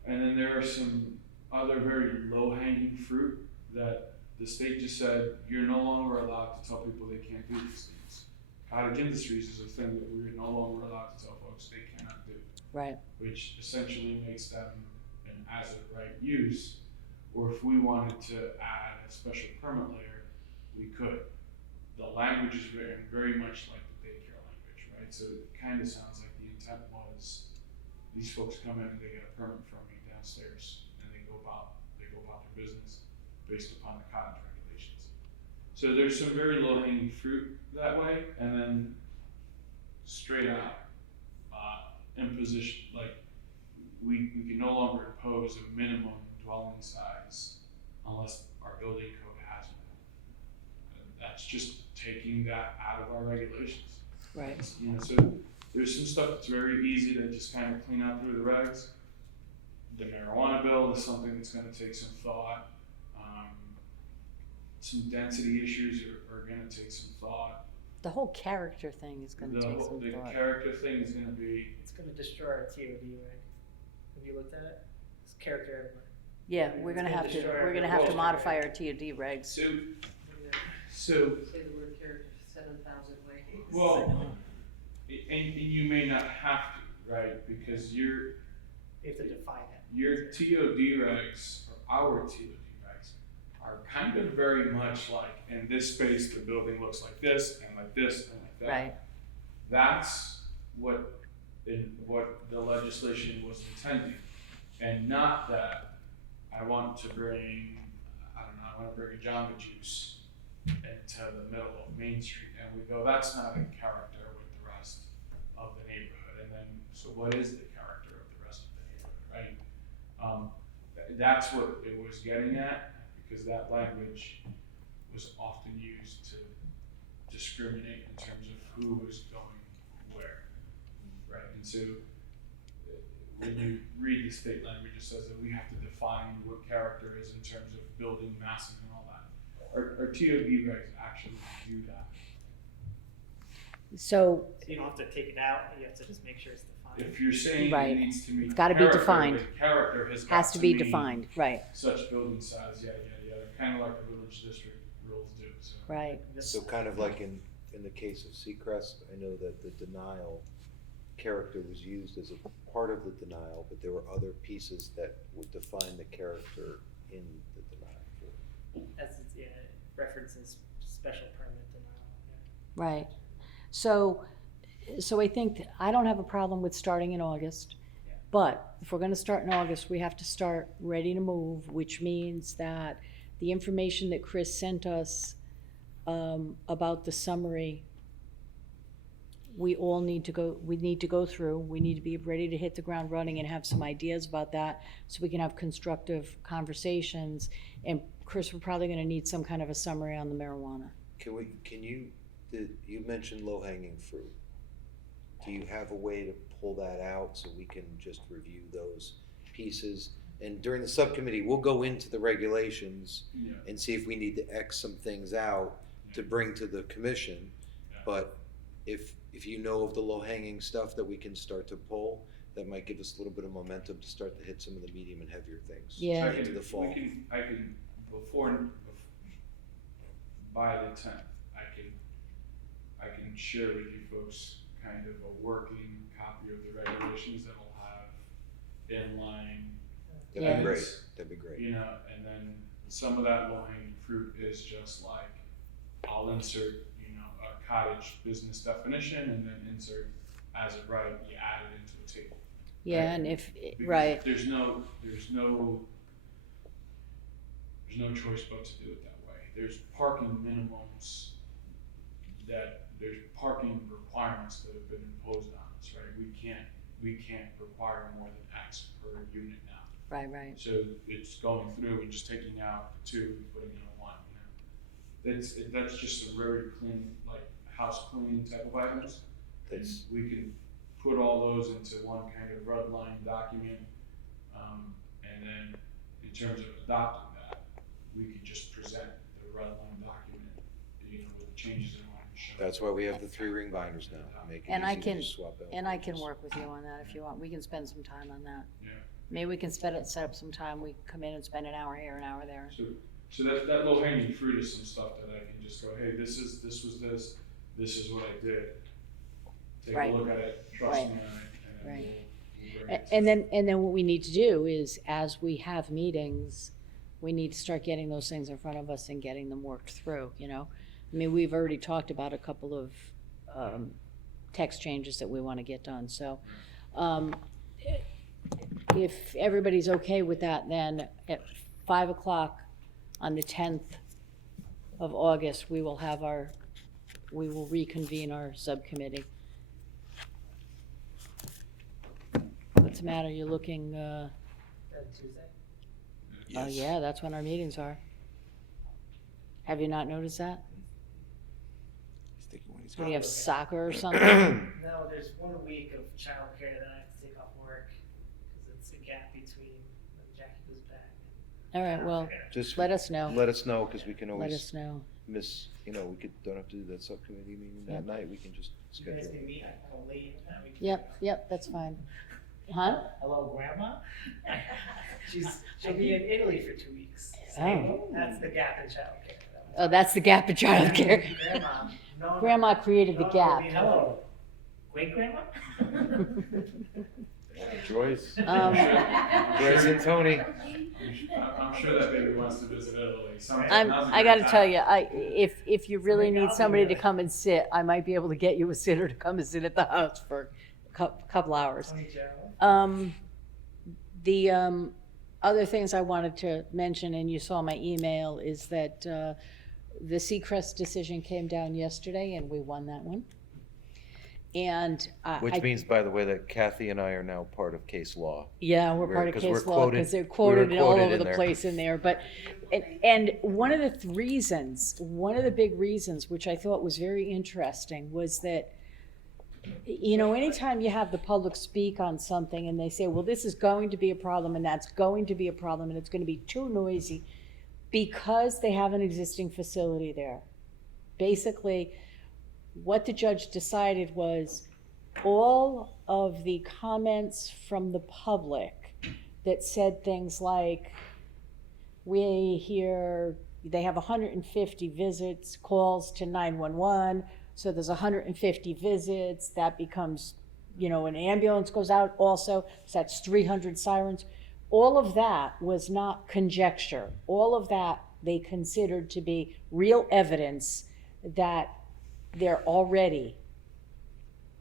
And then there are some other very low-hanging fruit that the state just said, you're no longer allowed to tell people they can't do these things. Cottage industries is a thing that we're no longer allowed to tell folks they cannot do, Right, which essentially makes them an as of right use. Or if we wanted to add a special permit layer, we could. The language is very, very much like the daycare language, right? So it kind of sounds like the intent was, these folks come in and they get a permit from me downstairs, and they go about their business based upon the cottage regulations. So there's some very low hanging fruit that way, and then straight out imposition, like we can no longer impose a minimum dwelling size unless our building code has one. And that's just taking that out of our regulations. right. You know, so there's some stuff that's very easy to just kind of clean out through the regs. The marijuana bill is something that's gonna take some thought. Some density issues are gonna take some thought. The whole character thing is gonna take some The thought. character thing is gonna be, It's gonna destroy our TOD, right? Have you looked at it? It's character everywhere. Yeah, we're gonna have to, we're gonna have to modify our TOD regs. so, Say the word character 7,000 ways. well, and you may not have to, right, because You have to define it. your TOD regs, or our TOD regs, are kind of very much like, in this space, the building looks like this, and like this, and like that. Right, That's what the legislation was intending, and not that I want to bring, I don't know, I want to bring a Jamba Juice into the middle of Main Street, and we go, that's not in character with the rest of the neighborhood, and then, so what is the character of the rest of the neighborhood, right? That's what it was getting at, because that language was often used to discriminate in terms of who was going where, right? And so when you read the state language, it says that we have to define what character is in terms of building massing and all that. Our TOD regs actually do that. so, So you don't have to take it out, you have to just make sure it's defined. If you're saying Right. it needs to meet It's gotta be character, defined. the character has got has to be mean defined, right, such building size, yada, yada, yada, kind of like the village district rules do, so. right. So kind of like in the case of Seacrest, I know that the denial character was used as a part of the denial, but there were other pieces that would define the character in the denial. As it's, yeah, it references special permit denial, yeah. Right. So I think, I don't have a problem with starting in August. Yeah. But if we're gonna start in August, we have to start ready to move, which means that the information that Chris sent us about the summary, we need to go through, we need to be ready to hit the ground running and have some ideas about that, so we can have constructive conversations. And Chris, we're probably gonna need some kind of a summary on the marijuana. You mentioned low-hanging fruit. Do you have a way to pull that out so we can just review those pieces? And during the subcommittee, we'll go into the regulations Yeah. and see if we need to X some things out to bring to the commission. Yeah. But if you know of the low-hanging stuff that we can start to pull, that might give us a little bit of momentum to start to hit some of the medium and heavier things Yeah. into the fall. I can, by the 10th, I can share with you folks kind of a working copy of the regulations that'll have inline Yeah. That'd be great, edits, that'd be great. you know, and then some of that low-hanging fruit is just like, I'll insert, you know, a cottage business definition and then insert as of right, you add it into a table. Yeah, and if, Because right, There's no choice but to do it that way. There's parking minimums there's parking requirements that have been imposed on us, right? We can't require more than X per unit now. right. So it's going through and just taking out the 2 and putting in a 1, you know? That's just some very clean, like house cleaning type of items. And we can put all those into one kind of red line document. And then in terms of adopting that, we can just present the red line document, you know, with the changes in line. That's why we have the 3-ring binders now, make it And I easy to can- just swap out. And I can pages. work with you on that if you want, we can spend some time on that. Yeah. Maybe we can set up some time, we come in and spend an hour here, an hour there. So that low hanging fruit is some stuff that I can just go, hey, this is what I did. Take Right. a look at it, trust Right. me on it, and Right. we'll bring it to And then what we need to do is, as we have meetings, we need to start getting those things in front of us and getting them worked through, you know? I mean, we've already talked about a couple of, text changes that we wanna get done, so, if everybody's okay with that, then at 5 o'clock on the 10th of August, we will reconvene our subcommittee. What's the matter, you're looking, Tuesday? oh yeah, that's when our meetings are. Have you not noticed that? What, do you have soccer or something? No, there's 1 week of childcare that I have to take off work, because it's a gap between when Jackie goes back. All right, well, Just let us know. let us know, because we can Let always us know. miss, don't have to do that subcommittee meeting that night, we can just You guys schedule. can meet late. We can- Yep, that's fine. Huh? Hello, Grandma? She'll be in Italy for 2 weeks. Oh. That's the gap in childcare. Oh, that's the gap in childcare. Grandma. No, Grandma created the no, gap. Hello. Great grandma? Joyce, Um, Joyce and Tony. I'm sure that baby wants to visit Italy. I gotta tell you, if you really need somebody to come and sit, I might be able to get you a sitter to come and sit at the house for a couple hours. Tony Gerald. The other things I wanted to mention, and you saw my email, is that the Seacrest decision came down yesterday, and we won that one. And Which means, by the way, that Kathy and I are now part of case law. yeah, we're part of 'cause we're case law, quoted- because they're we were quoted all quoted over in the there. place in there, but, and one of the one of the big reasons, which I thought was very interesting, was that, you know, anytime you have the public speak on something and they say, well, this is going to be a problem and that's going to be a problem and it's gonna be too noisy, because they have an existing facility there. Basically, what the judge decided was all of the comments from the public that said things like, we hear they have 150 visits, calls to 911, so there's 150 visits, that becomes, you know, an ambulance goes out also, so that's 300 sirens. All of that was not conjecture. All of that they considered to be real evidence that they're already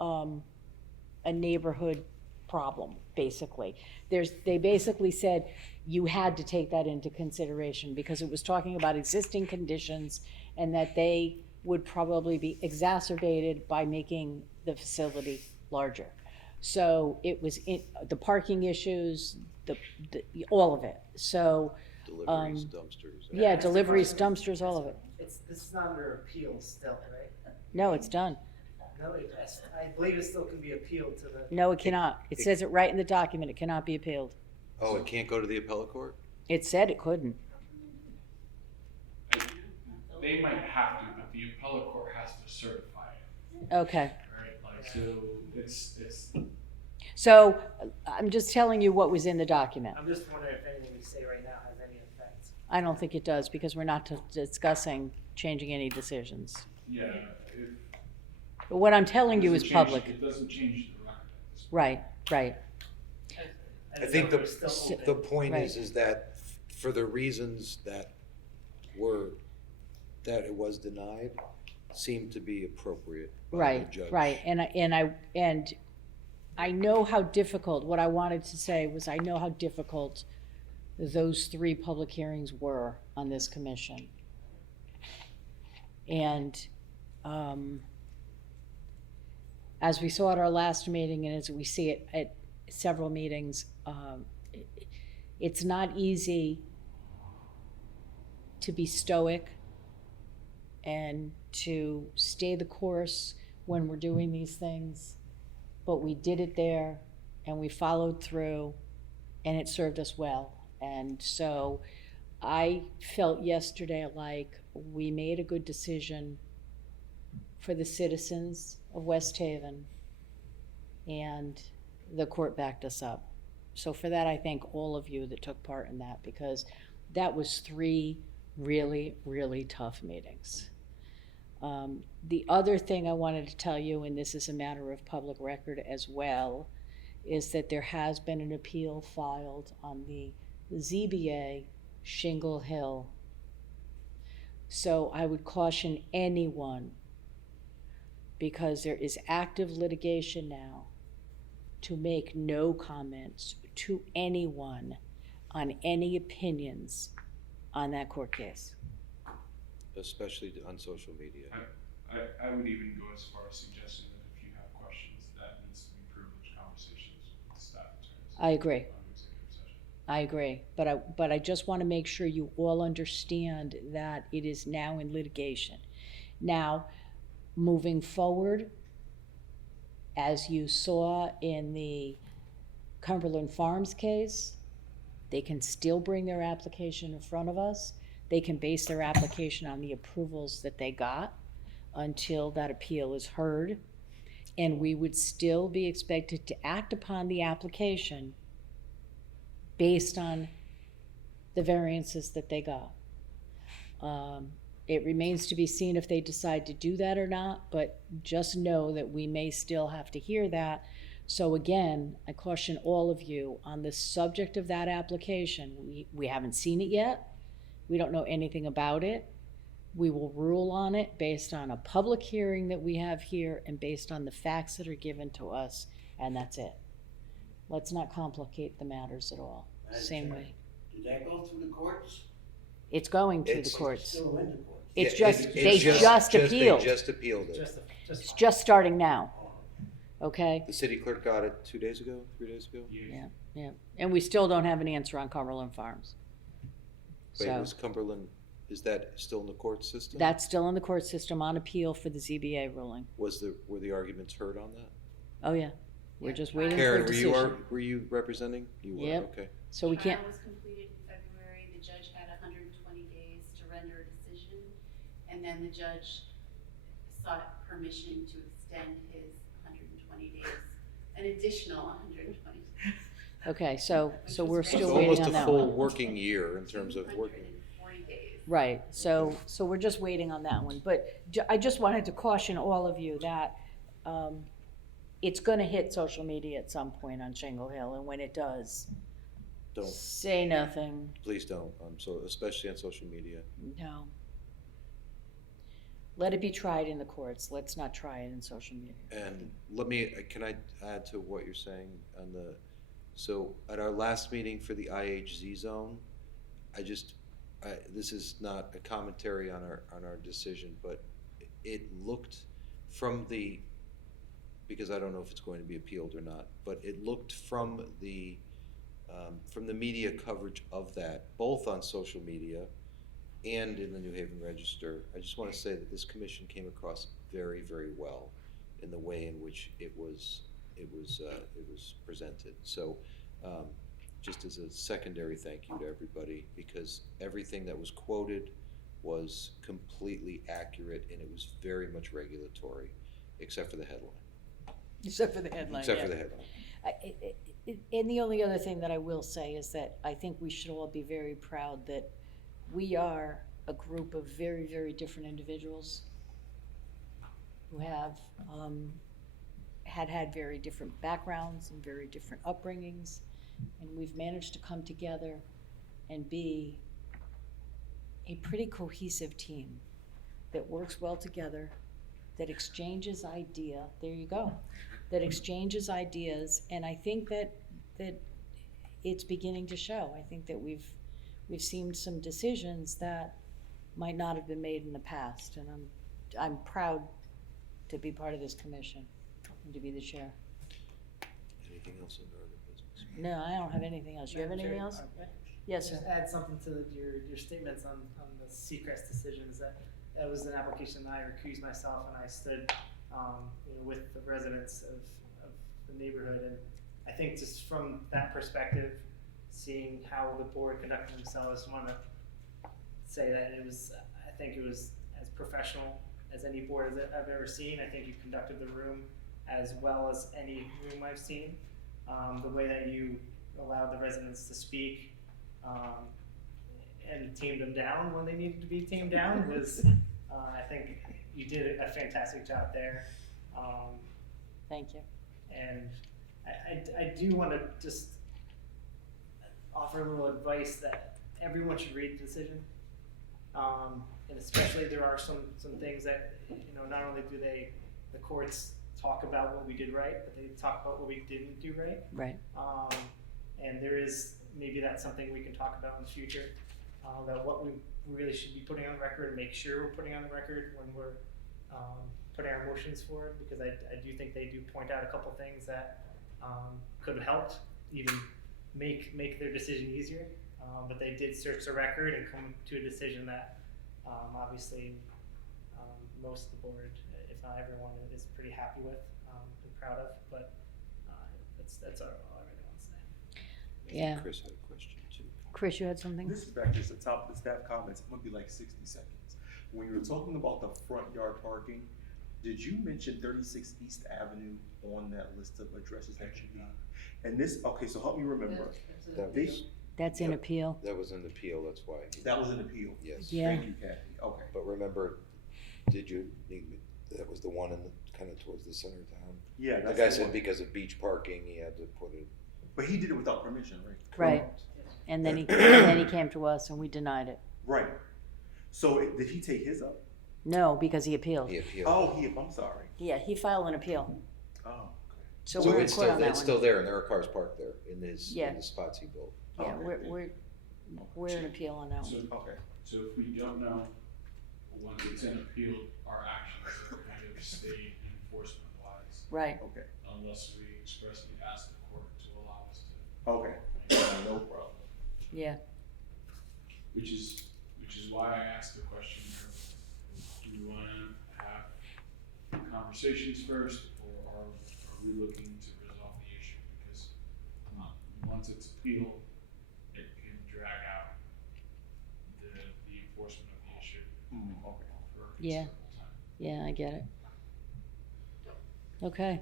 a neighborhood problem, basically. They basically said you had to take that into consideration because it was talking about existing conditions and that they would probably be exacerbated by making the facility larger. So it was the parking issues, all of it. So Deliveries, dumpsters. yeah, deliveries, dumpsters, all of it. This is not under appeal still, right? No, it's done. No, I believe it still can be appealed to the. No, it cannot. It says it right in the document. It cannot be appealed. Oh, it can't go to the appellate court? It said it couldn't. They might have to, but the appellate court has to certify it, Okay. right? Like, so it's, So I'm just telling you what was in the document. I'm just wondering if anything we say right now has any effect. I don't think it does because we're not discussing changing any decisions. yeah, it But what I'm telling you is doesn't change- public. It doesn't change the record at this point. Right. I think we're still open. the point Right. is that for the reasons that it was denied, seemed to be appropriate by the judge. Right. And I know how difficult, what I wanted to say was I know how difficult those 3 public hearings were on this commission. And as we saw at our last meeting and as we see it at several meetings, it's not easy to be stoic and to stay the course when we're doing these things, but we did it there and we followed through and it served us well. And so I felt yesterday like we made a good decision for the citizens of West Haven and the court backed us up. So for that, I thank all of you that took part in that because that was 3 really, really tough meetings. The other thing I wanted to tell you, and this is a matter of public record as well, is that there has been an appeal filed on the ZBA Shingle Hill. So I would caution anyone, because there is active litigation now, to make no comments to anyone on any opinions on that court case. Especially on social media. I would even go as far as suggesting that if you have questions, that needs to be privileged conversations with staff attorneys. I agree. On executive session. I agree, but I just want to make sure you all understand that it is now in litigation. Now, moving forward, as you saw in the Cumberland Farms case, they can still bring their application in front of us. They can base their application on the approvals that they got until that appeal is heard. And we would still be expected to act upon the application based on the variances that they got. It remains to be seen if they decide to do that or not, but just know that we may still have to hear that. So again, I caution all of you on the subject of that application. We haven't seen it yet. We don't know anything about it. We will rule on it based on a public hearing that we have here and based on the facts that are given to us, and that's it. Let's not complicate the matters at all. Same way. Did that go through the courts? It's going to the It's courts. Still in the courts? It's Yeah, just, they just appealed. They just appealed it. It's just starting now, okay? The city clerk got it 2 days ago, 3 days ago? Yeah, and we still don't have an answer on Cumberland Farms. Wait, So, was Cumberland, is that still in the court system? that's still in the court system on appeal for the ZBA ruling. Were the arguments heard on that? Oh, yeah, we're just waiting for a Karen, decision. were you representing? You were, Yep. okay. So we can't, Trial was completed in February, the judge had 120 days to render a decision, and then the judge sought permission to extend his 120 days, an additional 120. okay, so we're It's still It's waiting almost on a that full one. working year in terms of working. 240 days. Right, so we're just waiting on that one, but I just wanted to caution all of you that, it's gonna hit social media at some point on Shingle Hill, and when it does, Don't, say nothing, please don't, so, especially on social media. no. Let it be tried in the courts, let's not try it in social media. And can I add to what you're saying on so at our last meeting for the IHZ zone, this is not a commentary on our decision, but it looked because I don't know if it's going to be appealed or not, but it looked from the media coverage of that, both on social media and in the New Haven Register. I just want to say that this commission came across very, very well in the way in which it was presented. So just as a secondary thank you to everybody, because everything that was quoted was completely accurate and it was very much regulatory, except for the headline. Except for the headline, Except yeah. for the headline. And the only other thing that I will say is that I think we should all be very proud that we are a group of very, very different individuals who have had very different backgrounds and very different upbringings, and we've managed to come together and be a pretty cohesive team that works well together, that exchanges that exchanges ideas, and I think that it's beginning to show. I think that we've seen some decisions that might not have been made in the past, and I'm proud to be part of this commission and to be the chair. Anything else in other business? No, I don't have anything else. You have anything else? Yes, sir. Just add something to your statements on the Seacrest decisions. That was an application that I recused myself, and I stood with the residents of the neighborhood. And I think just from that perspective, seeing how the board conducted themselves, I want to say that I think it was as professional as any board that I've ever seen. I think you conducted the room as well as any room I've seen. The way that you allowed the residents to speak, and tamed them down when they needed to be tamed down was, I think you did a fantastic job there. Thank you. And I do want to just offer a little advice that everyone should read the decision. And especially there are some things that, not only do the courts talk about what we did right, but they talk about what we didn't do right. Right. And there is, maybe that's something we can talk about in the future, about what we really should be putting on the record and make sure we're putting on the record when we're putting our motions forward, because I do think they do point out a couple things that could have helped even make their decision easier. But they did search the record and come to a decision that obviously most of the board, if not everyone, is pretty happy with and proud of. But that's all I really want to say. Yeah. Chris had a question too. Chris, you had something? This is back just the top of the staff comments. It would be like 60 seconds. When you were talking about the front yard parking, did you mention 36 East Avenue on that list of addresses that you need? And this, okay, so help me remember. That's in appeal. That was an appeal, that's why. That was an appeal. Yes. Yeah. Thank you, Kathy. Okay. But remember, did you need me, that was the one in the, kind of towards the center of town? Yeah, The that's guy the said one. because of beach parking, he had to put it. But he did it without permission, right? Right. And then he came to us and we denied it. Right. So did he take his up? No, because he appealed. He appealed. Oh, I'm sorry. Yeah, he filed an appeal. Oh, okay. So So we're in it's court still, on that it's one. still there, and there are cars parked there in Yeah. the spots he built. Yeah, Okay. we're in appeal on that one. So, Okay. so if we don't know, once it's in appeal, our actions are kind of stay enforcement wise, Right. Okay. unless we expressly ask the court to allow us to. Okay. No problem. Yeah. Which is why I asked the question, do we wanna have conversations first, or are we looking to resolve the issue? Because, once it's appealed, it can drag out the enforcement of the issue Okay. for a Yeah. considerable time. Yeah, I get it. Okay.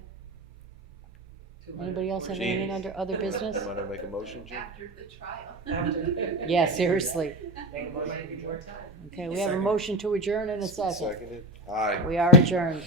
Anybody else have anything under other business? You wanna make a motion, Jim? After the trial. Yeah, seriously. Make a motion to adjourn. Okay, we have a motion to adjourn in a second. Seconded? Aye. We are adjourned.